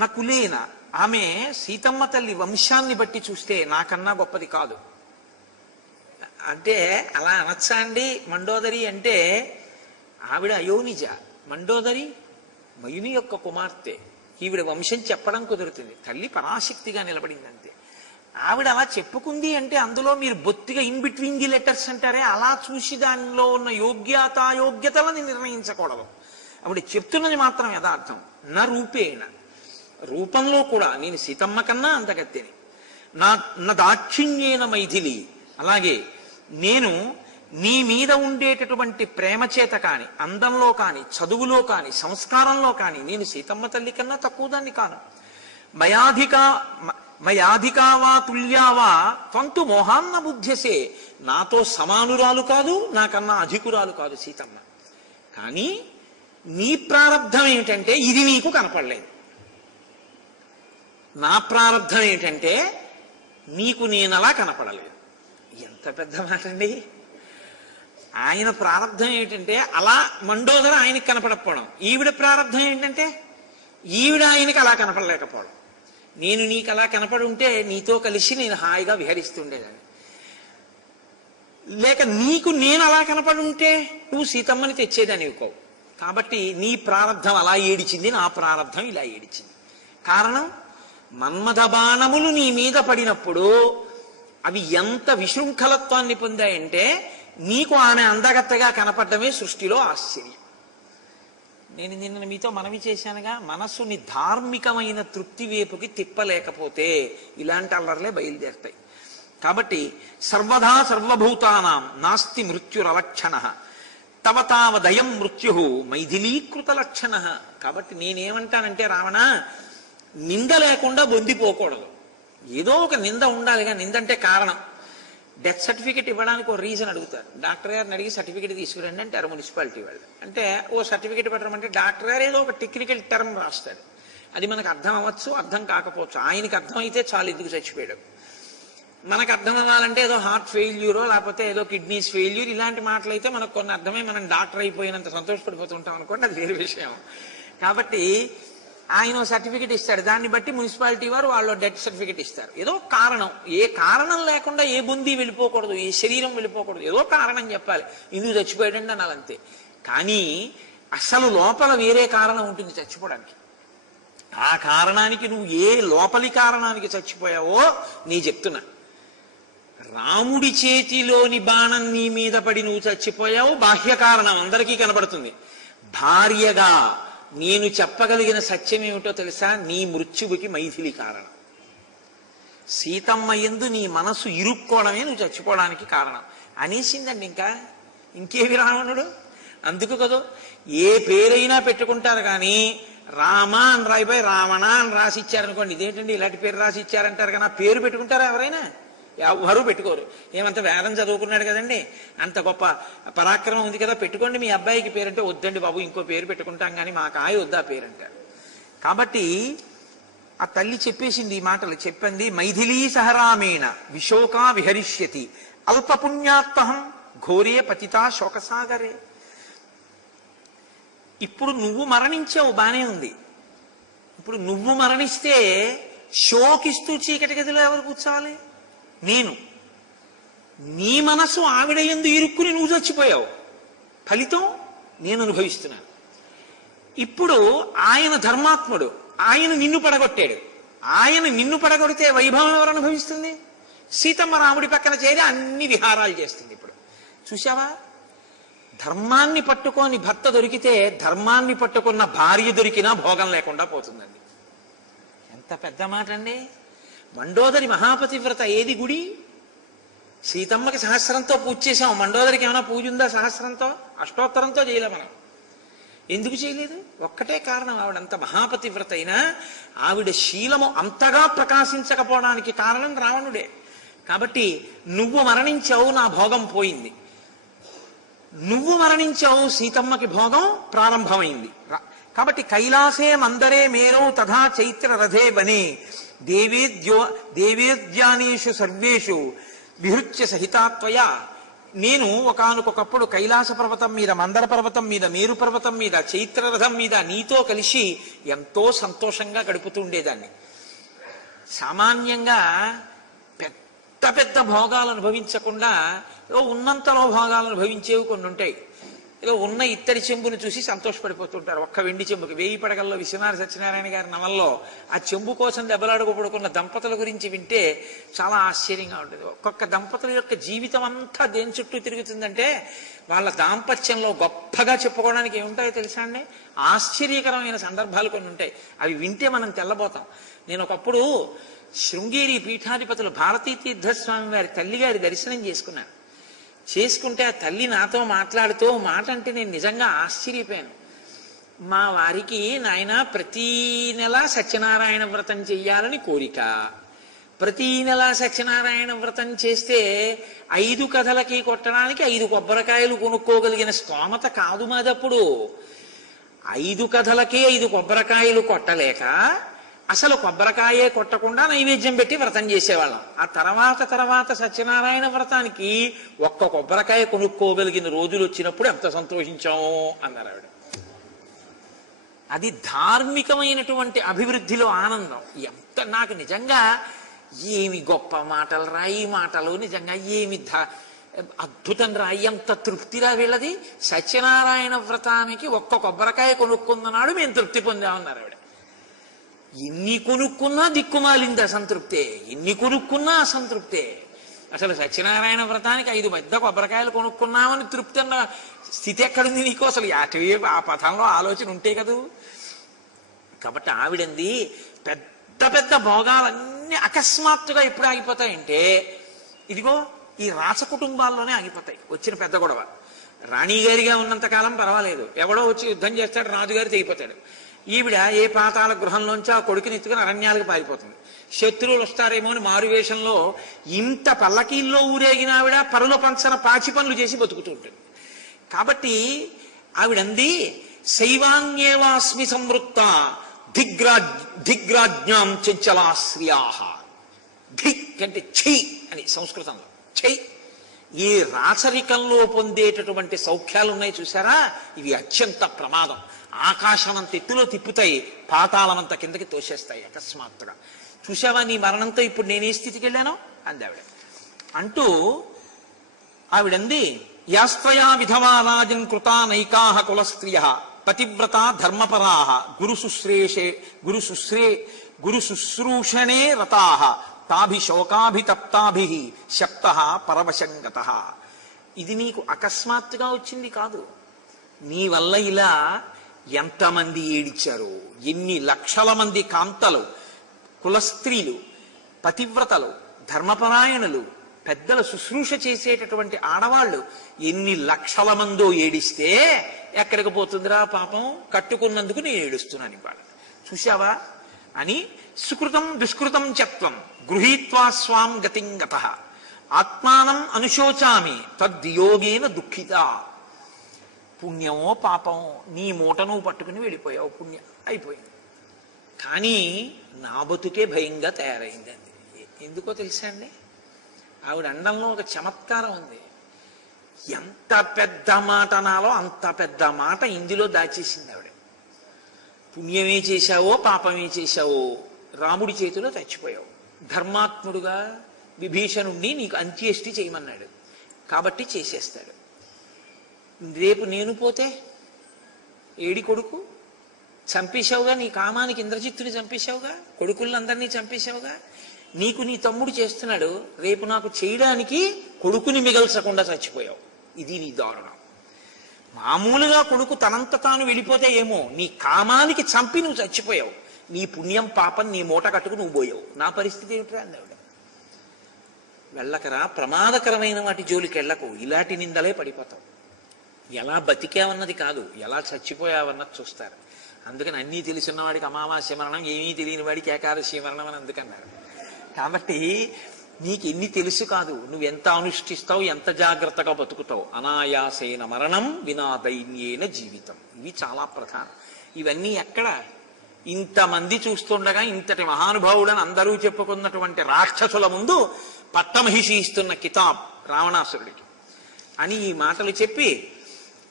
న కులేన, ఆమె సీతమ్మ తల్లి వంశాన్ని బట్టి చూస్తే నాకన్నా గొప్పది కాదు. అంటే అలా అనొచ్చా అండి? మండోదరి అంటే ఆవిడ అయోనిజ. మండోదరి మయుని యొక్క కుమార్తె. ఈవిడ వంశం చెప్పడం కుదురుతుంది. తల్లి పరాశక్తిగా నిలబడింది అంతే. ఆవిడ అలా చెప్పుకుంది అంటే అందులో మీరు బొత్తిగా ఇన్ బిట్వీన్ ది లెటర్స్ అంటారే, అలా చూసి దానిలో ఉన్న యోగ్యతలను నిర్ణయించకూడదు. ఆవిడ చెప్తున్నది మాత్రం యథార్థం. నా రూపేణ, రూపంలో కూడా నేను సీతమ్మ కన్నా అందగత్తెని. నా దాక్షిణ్యేన మైథిలి, అలాగే నేను నీ మీద ఉండేటటువంటి ప్రేమ చేత కాని, అందంలో కాని, చదువులో కాని, సంస్కారంలో కాని నేను సీతమ్మ తల్లి కన్నా తక్కువ దాన్ని కాను. మయాధికావా తుల్యావా త్వంతు మోహాన్న బుద్ధ్యసే. నాతో సమానురాలు కాదు, నాకన్నా అధికురాలు కాదు సీతమ్మ. కానీ నీ ప్రారంధం ఏమిటంటే ఇది నీకు కనపడలేదు. నా ప్రారంధం ఏమిటంటే నీకు నేనలా కనపడలేదు. ఎంత పెద్ద మాట అండి. ఆయన ప్రారంధం ఏంటంటే అలా మండోదర ఆయనకి కనపడకపోవడం. ఈవిడ ప్రారంధం ఏంటంటే ఈవిడ ఆయనకి అలా కనపడలేకపోవడం. నేను నీకు అలా కనపడి ఉంటే నీతో కలిసి నేను హాయిగా విహరిస్తుండేదాన్ని. లేక నీకు నేను అలా కనపడి ఉంటే నువ్వు సీతమ్మని తెచ్చేదానివి కావు. కాబట్టి నీ ప్రారంధం అలా ఏడిచింది, నా ప్రారంధం ఇలా ఏడిచింది. కారణం, మన్మథ బాణములు నీ మీద పడినప్పుడు అవి ఎంత విశృంఖలత్వాన్ని పొందాయంటే నీకు ఆమె అందగత్తగా కనపడమే సృష్టిలో ఆశ్చర్యం. నేను నిన్న మీతో మనవి చేశానుగా, మనస్సుని ధార్మికమైన తృప్తి వైపుకి తిప్పలేకపోతే ఇలాంటి అల్లర్లే బయలుదేరుతాయి. కాబట్టి సర్వదా సర్వభూతానాం నాస్తి మృత్యురలక్షణ తవ తావదయం మృత్యు మైథిలీకృత లక్షణ. కాబట్టి నేనేమంటానంటే రావణ, నింద లేకుండా బొందిపోకూడదు. ఏదో ఒక నింద ఉండాలిగా. నింద అంటే కారణం. డెత్ సర్టిఫికెట్ ఇవ్వడానికి ఒక రీజన్ అడుగుతారు. డాక్టర్ గారిని అడిగి సర్టిఫికెట్ తీసుకురండి అంటారు మున్సిపాలిటీ వాళ్ళు. అంటే ఓ సర్టిఫికెట్ పెట్టమంటే డాక్టర్ గారు ఏదో ఒక టెక్నికల్ టర్మ్ రాస్తాడు. అది మనకు అర్థం అవ్వచ్చు, అర్థం కాకపోవచ్చు. ఆయనకి అర్థమైతే చాలు ఎందుకు చచ్చిపోయాడు. మనకు అర్థం అవ్వాలంటే ఏదో హార్ట్ ఫెయిల్యూరో లేకపోతే ఏదో కిడ్నీస్ ఫెయిల్యూర్ ఇలాంటి మాటలు అయితే మనకు కొన్ని అర్థమై మనం డాక్టర్ అయిపోయినంత సంతోషపడిపోతుంటాం అనుకోండి, అది వేరే విషయం. కాబట్టి ఆయన సర్టిఫికెట్ ఇస్తాడు. దాన్ని బట్టి మున్సిపాలిటీ వారు వాళ్ళు డెత్ సర్టిఫికెట్ ఇస్తారు. ఏదో కారణం, ఏ కారణం లేకుండా ఏ బుందీ వెళ్ళిపోకూడదు, ఏ శరీరం వెళ్ళిపోకూడదు. ఏదో కారణం చెప్పాలి, ఇందుకు చచ్చిపోయాడండి అనాలి అంతే. కానీ అసలు లోపల వేరే కారణం ఉంటుంది చచ్చిపోవడానికి. ఆ కారణానికి నువ్వు ఏ లోపలి కారణానికి చచ్చిపోయావో నీ చెప్తున్నా. రాముడి చేతిలోని బాణం నీ మీద పడి నువ్వు చచ్చిపోయావు, బాహ్య కారణం అందరికీ కనబడుతుంది. భార్యగా నేను చెప్పగలిగిన సత్యం ఏమిటో తెలుసా? నీ మృత్యువుకి మైథిలి కారణం. సీతమ్మ యందు నీ మనసు ఇరుక్కోవడమే నువ్వు చచ్చిపోవడానికి కారణం. అనేసిందండి. ఇంకేమి రావణుడు. అందుకు కదా ఏ పేరైనా పెట్టుకుంటారు కానీ రామ అని రాయిపోయి రావణ అని రాసి ఇచ్చారనుకోండి, ఇదేంటండి ఇలాంటి పేరు రాసి ఇచ్చారంటారు కానీ ఆ పేరు పెట్టుకుంటారా ఎవరైనా? ఎవరు పెట్టుకోరు. ఏమంత వేదం చదువుకున్నాడు కదండి, అంత గొప్ప పరాక్రమం ఉంది కదా, పెట్టుకోండి మీ అబ్బాయికి పేరంటే, వద్దండి బాబు ఇంకో పేరు పెట్టుకుంటాం కానీ మా కాయ వద్దా పేరు అంటారు. కాబట్టి ఆ తల్లి చెప్పేసింది ఈ మాటలు. చెప్పింది, మైథిలీ సహరామేణ విశోకా విహరిష్యతి అల్పపుణ్యాత్మహం ఘోరే పతితా శోకసాగరే. ఇప్పుడు నువ్వు మరణించావు, బానే ఉంది. ఇప్పుడు నువ్వు మరణిస్తే శోకిస్తూ చీకటి గదిలో ఎవరు కూర్చోవాలి? నేను. నీ మనసు ఆవిడ యందు ఇరుక్కుని నువ్వు చచ్చిపోయావు, ఫలితం నేను అనుభవిస్తున్నాను. ఇప్పుడు ఆయన ధర్మాత్ముడు, ఆయన నిన్ను పడగొట్టాడు. ఆయన నిన్ను పడగొడితే వైభవం ఎవరు అనుభవిస్తుంది? సీతమ్మ రాముడి పక్కన చేరి అన్ని విహారాలు చేస్తుంది. ఇప్పుడు చూసావా, ధర్మాన్ని పట్టుకొని భర్త దొరికితే ధర్మాన్ని పట్టుకున్న భార్య దొరికినా భోగం లేకుండా పోతుందండి. ఎంత పెద్ద మాట అండి. మండోదరి మహాపతివ్రత ఏది గుడి? సీతమ్మకి సహస్రంతో పూజ చేసాం, మండోదరికి ఏమైనా పూజ ఉందా? సహస్రంతో అష్టోత్తరంతో చేయలే మనం. ఎందుకు చేయలేదు? ఒక్కటే కారణం, ఆవిడంత మహాపతివ్రత అయినా ఆవిడ శీలము అంతగా ప్రకాశించకపోవడానికి కారణం రావణుడే. కాబట్టి నువ్వు మరణించావు, నా భోగం పోయింది. నువ్వు మరణించావు, సీతమ్మకి భోగం ప్రారంభమైంది. కాబట్టి కైలాసే మందరే మేరౌ తథా చైత్ర రథే వనే దేవేద్యానేషు సర్వేషు విహృత్య సహితాత్వయ. నేను ఒకానొకప్పుడు కైలాస పర్వతం మీద, మందర పర్వతం మీద, మేరు పర్వతం మీద, చైత్రరథం మీద నీతో కలిసి ఎంతో సంతోషంగా గడుపుతూ ఉండేదాన్ని. సామాన్యంగా పెద్ద పెద్ద భోగాలు అనుభవించకుండా ఏదో ఉన్నంతలో భోగాలు అనుభవించేవి కొన్ని ఉంటాయి. ఏదో ఉన్న ఇత్తడి చెంబును చూసి సంతోషపడిపోతుంటారు. ఒక్క వెండి చెంబుకి 1000 పడగల్లో విశ్వనాథ సత్యనారాయణ గారి నవల్లో ఆ చెంబు కోసం దెబ్బలాడుకు పడుకున్న దంపతుల గురించి వింటే చాలా ఆశ్చర్యంగా ఉంటుంది. ఒక్కొక్క దంపతుల యొక్క జీవితం అంతా దేని చుట్టూ తిరుగుతుందంటే వాళ్ళ దాంపత్యంలో గొప్పగా చెప్పుకోవడానికి ఏముంటాయో తెలుసా అండి? ఆశ్చర్యకరమైన సందర్భాలు కొన్ని ఉంటాయి. అవి వింటే మనం తెల్లబోతాం. నేను ఒకప్పుడు శృంగేరి పీఠాధిపతులు భారతీ తీర్థస్వామి వారి తల్లిగారి దర్శనం చేసుకున్నాను. చేసుకుంటే ఆ తల్లి నాతో మాట్లాడుతూ మాట అంటే నేను నిజంగా ఆశ్చర్యపోయాను. మా వారికి నాయన ప్రతీ నెల సత్యనారాయణ వ్రతం చెయ్యాలని కోరిక. ప్రతీ నెల సత్యనారాయణ వ్రతం చేస్తే 5 కథలకి కొట్టడానికి 5 కొబ్బరికాయలు కొనుక్కోగలిగిన స్తోమత కాదు మాదప్పుడు. 5 కథలకి 5 కొబ్బరికాయలు కొట్టలేక అసలు కొబ్బరికాయే కొట్టకుండా నైవేద్యం పెట్టి వ్రతం చేసేవాళ్ళం. ఆ తర్వాత సత్యనారాయణ వ్రతానికి ఒక్క కొబ్బరికాయ కొనుక్కోగలిగిన రోజులు వచ్చినప్పుడు ఎంత సంతోషించామో అన్నారు ఆవిడ. అది ధార్మికమైనటువంటి అభివృద్ధిలో ఆనందం. ఎంత నాకు నిజంగా ఏమి గొప్ప మాటలు రా ఈ మాటలు, నిజంగా ఏమి అద్భుతం రా, ఎంత తృప్తిరా వీళ్ళది. సత్యనారాయణ వ్రతానికి ఒక్క కొబ్బరికాయ కొనుక్కున్నాడు, మేము తృప్తి పొందామన్నారు ఆవిడ. ఎన్ని కొనుక్కున్నా దిక్కుమాలింది అసంతృప్తే, ఎన్ని కొనుక్కున్నా అసంతృప్తే. అసలు సత్యనారాయణ వ్రతానికి 5 పెద్ద కొబ్బరికాయలు కొనుక్కున్నామని తృప్తి అన్న స్థితి ఎక్కడుంది నీకు? అసలు ఆ పథంలో ఆలోచన ఉంటే కదూ. కాబట్టి ఆవిడంది పెద్ద పెద్ద భోగాలన్నీ అకస్మాత్తుగా ఎప్పుడు ఆగిపోతాయంటే ఇదిగో ఈ రాచ కుటుంబాల్లోనే ఆగిపోతాయి. వచ్చిన పెద్ద గొడవ, రాణిగారిగా ఉన్నంతకాలం పర్వాలేదు, ఎవడో వచ్చి యుద్ధం చేస్తాడు, రాజుగారి తెగిపోతాడు. ఈవిడ ఏ పాతాల గృహంలోంచి ఆ కొడుకుని ఎత్తుకుని అరణ్యాలకు పారిపోతుంది. శత్రువులు వస్తారేమో అని మారువేషంలో ఇంత పల్లకీల్లో ఊరేగిన ఆవిడ పరుల పంచన పాచి పనులు చేసి బతుకుతూ ఉంటుంది. కాబట్టి ఆవిడంది శైవాన్యేవాస్మి సంవృత్త ధిగ్రాజ్ఞాం చంచలాశ్రియాః. ధిక్ అంటే చెయ్యి అని సంస్కృతంలో, చెయ్యి. ఈ రాచరికంలో పొందేటటువంటి సౌఖ్యాలు ఉన్నాయి చూసారా, ఇవి అత్యంత ప్రమాదం. ఆకాశమంత ఎత్తులో తిప్పుతాయి, పాతాళమంత కిందకి తోసేస్తాయి అకస్మాత్తుగా. చూసావా నీ మరణంతో ఇప్పుడు నేను ఏ స్థితికి వెళ్ళానో అంది ఆవిడ. అంటూ ఆవిడంది, యాస్త్రయా విధవా రాజన్ కృతా నైకాహ కులస్త్రియ పతివ్రత ధర్మపరాః గురు శుశ్రూషణే రతాః తాభి శోకాభితప్తాభిః శప్తః పరవశంగతః. ఇది నీకు అకస్మాత్తుగా వచ్చింది కాదు. నీ వల్ల ఇలా ఎంతమంది ఏడిచారు, ఎన్ని లక్షల మంది కాంతలు, కులస్త్రీలు, పతివ్రతలు, ధర్మపరాయణులు, పెద్దల శుశ్రూష చేసేటటువంటి ఆడవాళ్ళు ఎన్ని లక్షల మందో ఏడిస్తే ఎక్కడికి పోతుందిరా పాపం, కట్టుకున్నందుకు నేను ఏడుస్తున్నాను ఇవాళ చూశావా అని సుకృతం దుష్కృతం చత్వం గృహీత్వా స్వాం గతిం గతః ఆత్మానం అనుశోచామి తద్వియోగేన దుఃఖిత. పుణ్యమో పాపమో నీ మూట నువ్వు పట్టుకుని వెళ్ళిపోయావు, పుణ్యం అయిపోయింది. కానీ నా బతుకే భయంగా తయారైందండి. ఎందుకో తెలుసా అండి, ఆవిడ అండంలో ఒక చమత్కారం ఉంది. ఎంత పెద్ద మాట అనాలో అంత పెద్ద మాట ఇందులో దాచేసింది ఆవిడ. పుణ్యమే చేశావో పాపమే చేశావో రాముడి చేతిలో చచ్చిపోయావు. ధర్మాత్ముడుగా విభీషణుణ్ణి నీకు అంత్యేష్టి చేయమన్నాడు కాబట్టి చేసేస్తాడు. రేపు నేను పోతే ఏడి కొడుకు చంపేశావుగా, నీ కామానికి ఇంద్రజిత్తుని చంపేశావుగా, కొడుకులందరినీ చంపేశావుగా, నీకు నీ తమ్ముడు చేస్తున్నాడు, రేపు నాకు చేయడానికి కొడుకుని మిగల్చకుండా చచ్చిపోయావు. ఇది నీ దారుణం. మామూలుగా కొడుకు తనంత తాను వెళ్ళిపోతే ఏమో, నీ కామానికి చంపి నువ్వు చచ్చిపోయావు. నీ పుణ్యం పాపం నీ మూట కట్టుకు నువ్వు పోయావు. నా పరిస్థితి ఏమిట్రా అన్నాడు. వెళ్ళకరా, ప్రమాదకరమైన వాటి జోలికి వెళ్ళకు, ఇలాంటి నిందలే పడిపోతావు. ఎలా బతికావన్నది కాదు, ఎలా చచ్చిపోయావన్నది చూస్తారు. అందుకని అన్నీ తెలిసిన వాడికి అమావాస్య మరణం, ఏమీ తెలియని వాడికి ఏకాదశి మరణం అని అందుకన్నారు. కాబట్టి నీకు ఎన్ని తెలుసు కాదు, నువ్వెంత అనుష్ఠిస్తావు, ఎంత జాగ్రత్తగా బతుకుతావు. అనాయాసేన మరణం వినా దైన్యేన జీవితం, ఇవి చాలా ప్రధానం. ఇవన్నీ ఎక్కడ ఇంతమంది చూస్తుండగా ఇంతటి మహానుభావుడని అందరూ చెప్పుకున్నటువంటి రాక్షసుల ముందు పట్టమహిషి ఇస్తున్న కితాబ్ రావణాసురుడికి అని ఈ మాటలు చెప్పి,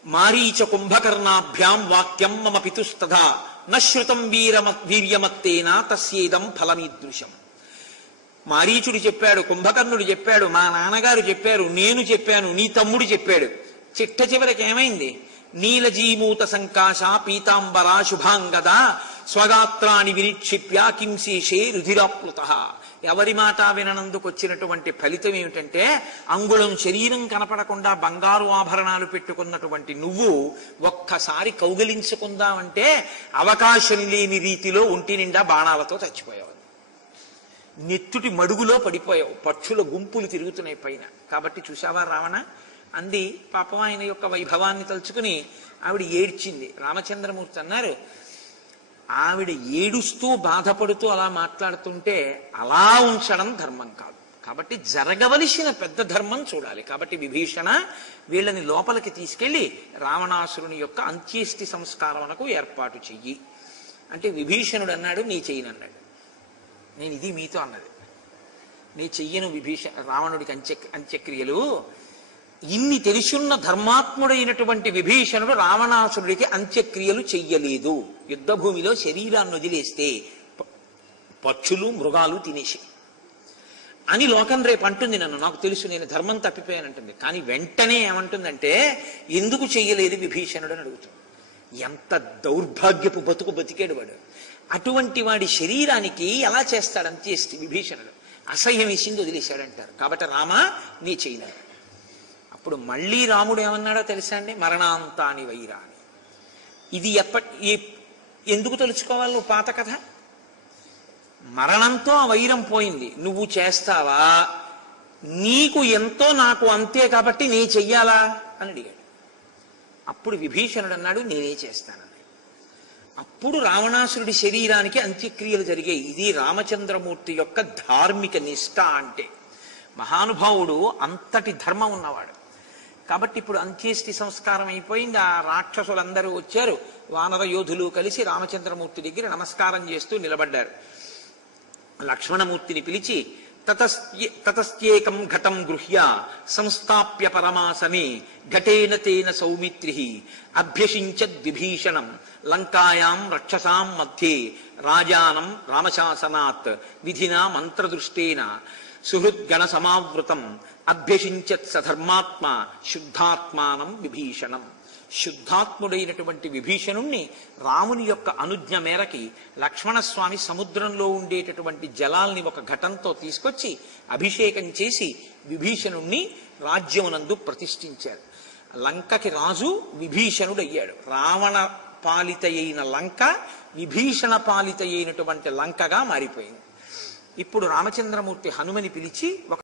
మారీచ కుంభకర్ణాభ్యాం వాక్యం మమ పితుస్తథా నశ్రుతం వీర్యమత్తేన తస్యేదం ఫలమీదృశం. మారీచుడు చెప్పాడు, కుంభకర్ణుడు చెప్పాడు, మా నాన్నగారు చెప్పారు, నేను చెప్పాను, నీ తమ్ముడు చెప్పాడు. చిట్ట చివరికి ఏమైంది? నీలజీమూత సంకాశ పీతాంబరా శుభాంగద స్వగాత్రాన్ని వినిక్షిప్య కింశేషే రుధిరాప్లుత. ఎవరి మాట వినందుకు వచ్చినటువంటి ఫలితం ఏమిటంటే, అంగుళం శరీరం కనపడకుండా బంగారు ఆభరణాలు పెట్టుకున్నటువంటి నువ్వు ఒక్కసారి కౌగిలించుకుందామంటే అవకాశం లేని రీతిలో ఒంటి నిండా బాణాలతో చచ్చిపోయావు. నెత్తుటి మడుగులో పడిపోయావు. పక్షుల గుంపులు తిరుగుతున్నాయి పైన. కాబట్టి చూసావా రావణ అంది. పాపం ఆయన యొక్క వైభవాన్ని తలుచుకుని ఆవిడ ఏడ్చింది. రామచంద్రమూర్తి అన్నారు, ఆవిడ ఏడుస్తూ బాధపడుతూ అలా మాట్లాడుతుంటే అలా ఉంచడం ధర్మం కాదు. కాబట్టి జరగవలసిన పెద్ద ధర్మం చూడాలి. కాబట్టి విభీషణ వీళ్ళని లోపలికి తీసుకెళ్లి రావణాసురుని యొక్క అంత్యేష్టి సంస్కారమునకు ఏర్పాటు చెయ్యి అంటే, విభీషణుడు అన్నాడు, నీ చెయ్యనన్నాడు. నేను ఇది మీతో అన్నది, నీ చెయ్యను రావణుడికి అంత్యక్రియలు. ఇన్ని తెలుసున్న ధర్మాత్ముడైనటువంటి విభీషణుడు రావణాసురుడికి అంత్యక్రియలు చెయ్యలేదు. యుద్ధభూమిలో శరీరాన్ని వదిలేస్తే పక్షులు మృగాలు తినేసి అని లోకం రేపు అంటుంది. నన్ను నాకు తెలుసు, నేను ధర్మం తప్పిపోయానంటుంది. కానీ వెంటనే ఏమంటుందంటే, ఎందుకు చెయ్యలేదు విభీషణుడు అని అడుగుతుంది. ఎంత దౌర్భాగ్యపు బతుకు బతికేడు వాడు. అటువంటి వాడి శరీరానికి ఎలా చేస్తాడు అంత్యేష్టి విభీషణుడు? అసహ్యం వేసింది వదిలేశాడంటారు. కాబట్టి రామ నీ చెయ్యను. అప్పుడు మళ్ళీ రాముడు ఏమన్నాడో తెలుసా అండి, మరణాంతాని వైరాని. ఇది ఎందుకు తెలుసుకోవాలి నువ్వు పాత కథ? మరణంతో ఆ వైరం పోయింది. నువ్వు చేస్తావా, నీకు ఎంతో నాకు అంతే కాబట్టి నీ చెయ్యాలా అని అడిగాడు. అప్పుడు విభీషణుడు అన్నాడు, నేనే చేస్తానని. అప్పుడు రావణాసురుడి శరీరానికి అంత్యక్రియలు జరిగాయి. ఇది రామచంద్రమూర్తి యొక్క ధార్మిక నిష్ఠ అంటే. మహానుభావుడు అంతటి ధర్మం ఉన్నవాడు. కాబట్టి ఇప్పుడు అంత్యేష్టి సంస్కారం అయిపోయింది. ఆ రాక్షసులందరూ వచ్చారు. వానర యోధులు కలిసి రామచంద్రమూర్తి దగ్గర నమస్కారం చేస్తూ నిలబడ్డారు. లక్ష్మణమూర్తిని పిలిచి, తతస్యేకం ఘటం గృహ్య సంస్థాప్య పరమాసనే ఘటేన తేన సౌమిత్రి అభ్యషించద్విభీషణం లంకాయాం రక్షసాం మధ్యే రాజానం రామశాసనాత్ విధినా మంత్రదృష్టేన సుహృద్గణ సమావృతం అభ్యషించత్ సధర్మాత్మ శుద్ధాత్మానం విభీషణం. శుద్ధాత్ముడైనటువంటి విభీషణుణ్ణి రాముని యొక్క అనుజ్ఞ మేరకి లక్ష్మణస్వామి సముద్రంలో ఉండేటటువంటి జలాల్ని ఒక ఘటంతో తీసుకొచ్చి అభిషేకం చేసి విభీషణుణ్ణి రాజ్యమునందు ప్రతిష్ఠించారు. లంకకి రాజు విభీషణుడు అయ్యాడు. రావణ పాలిత అయిన లంక విభీషణ పాలిత అయినటువంటి లంకగా మారిపోయింది. ఇప్పుడు రామచంద్రమూర్తి హనుమని పిలిచి ఒక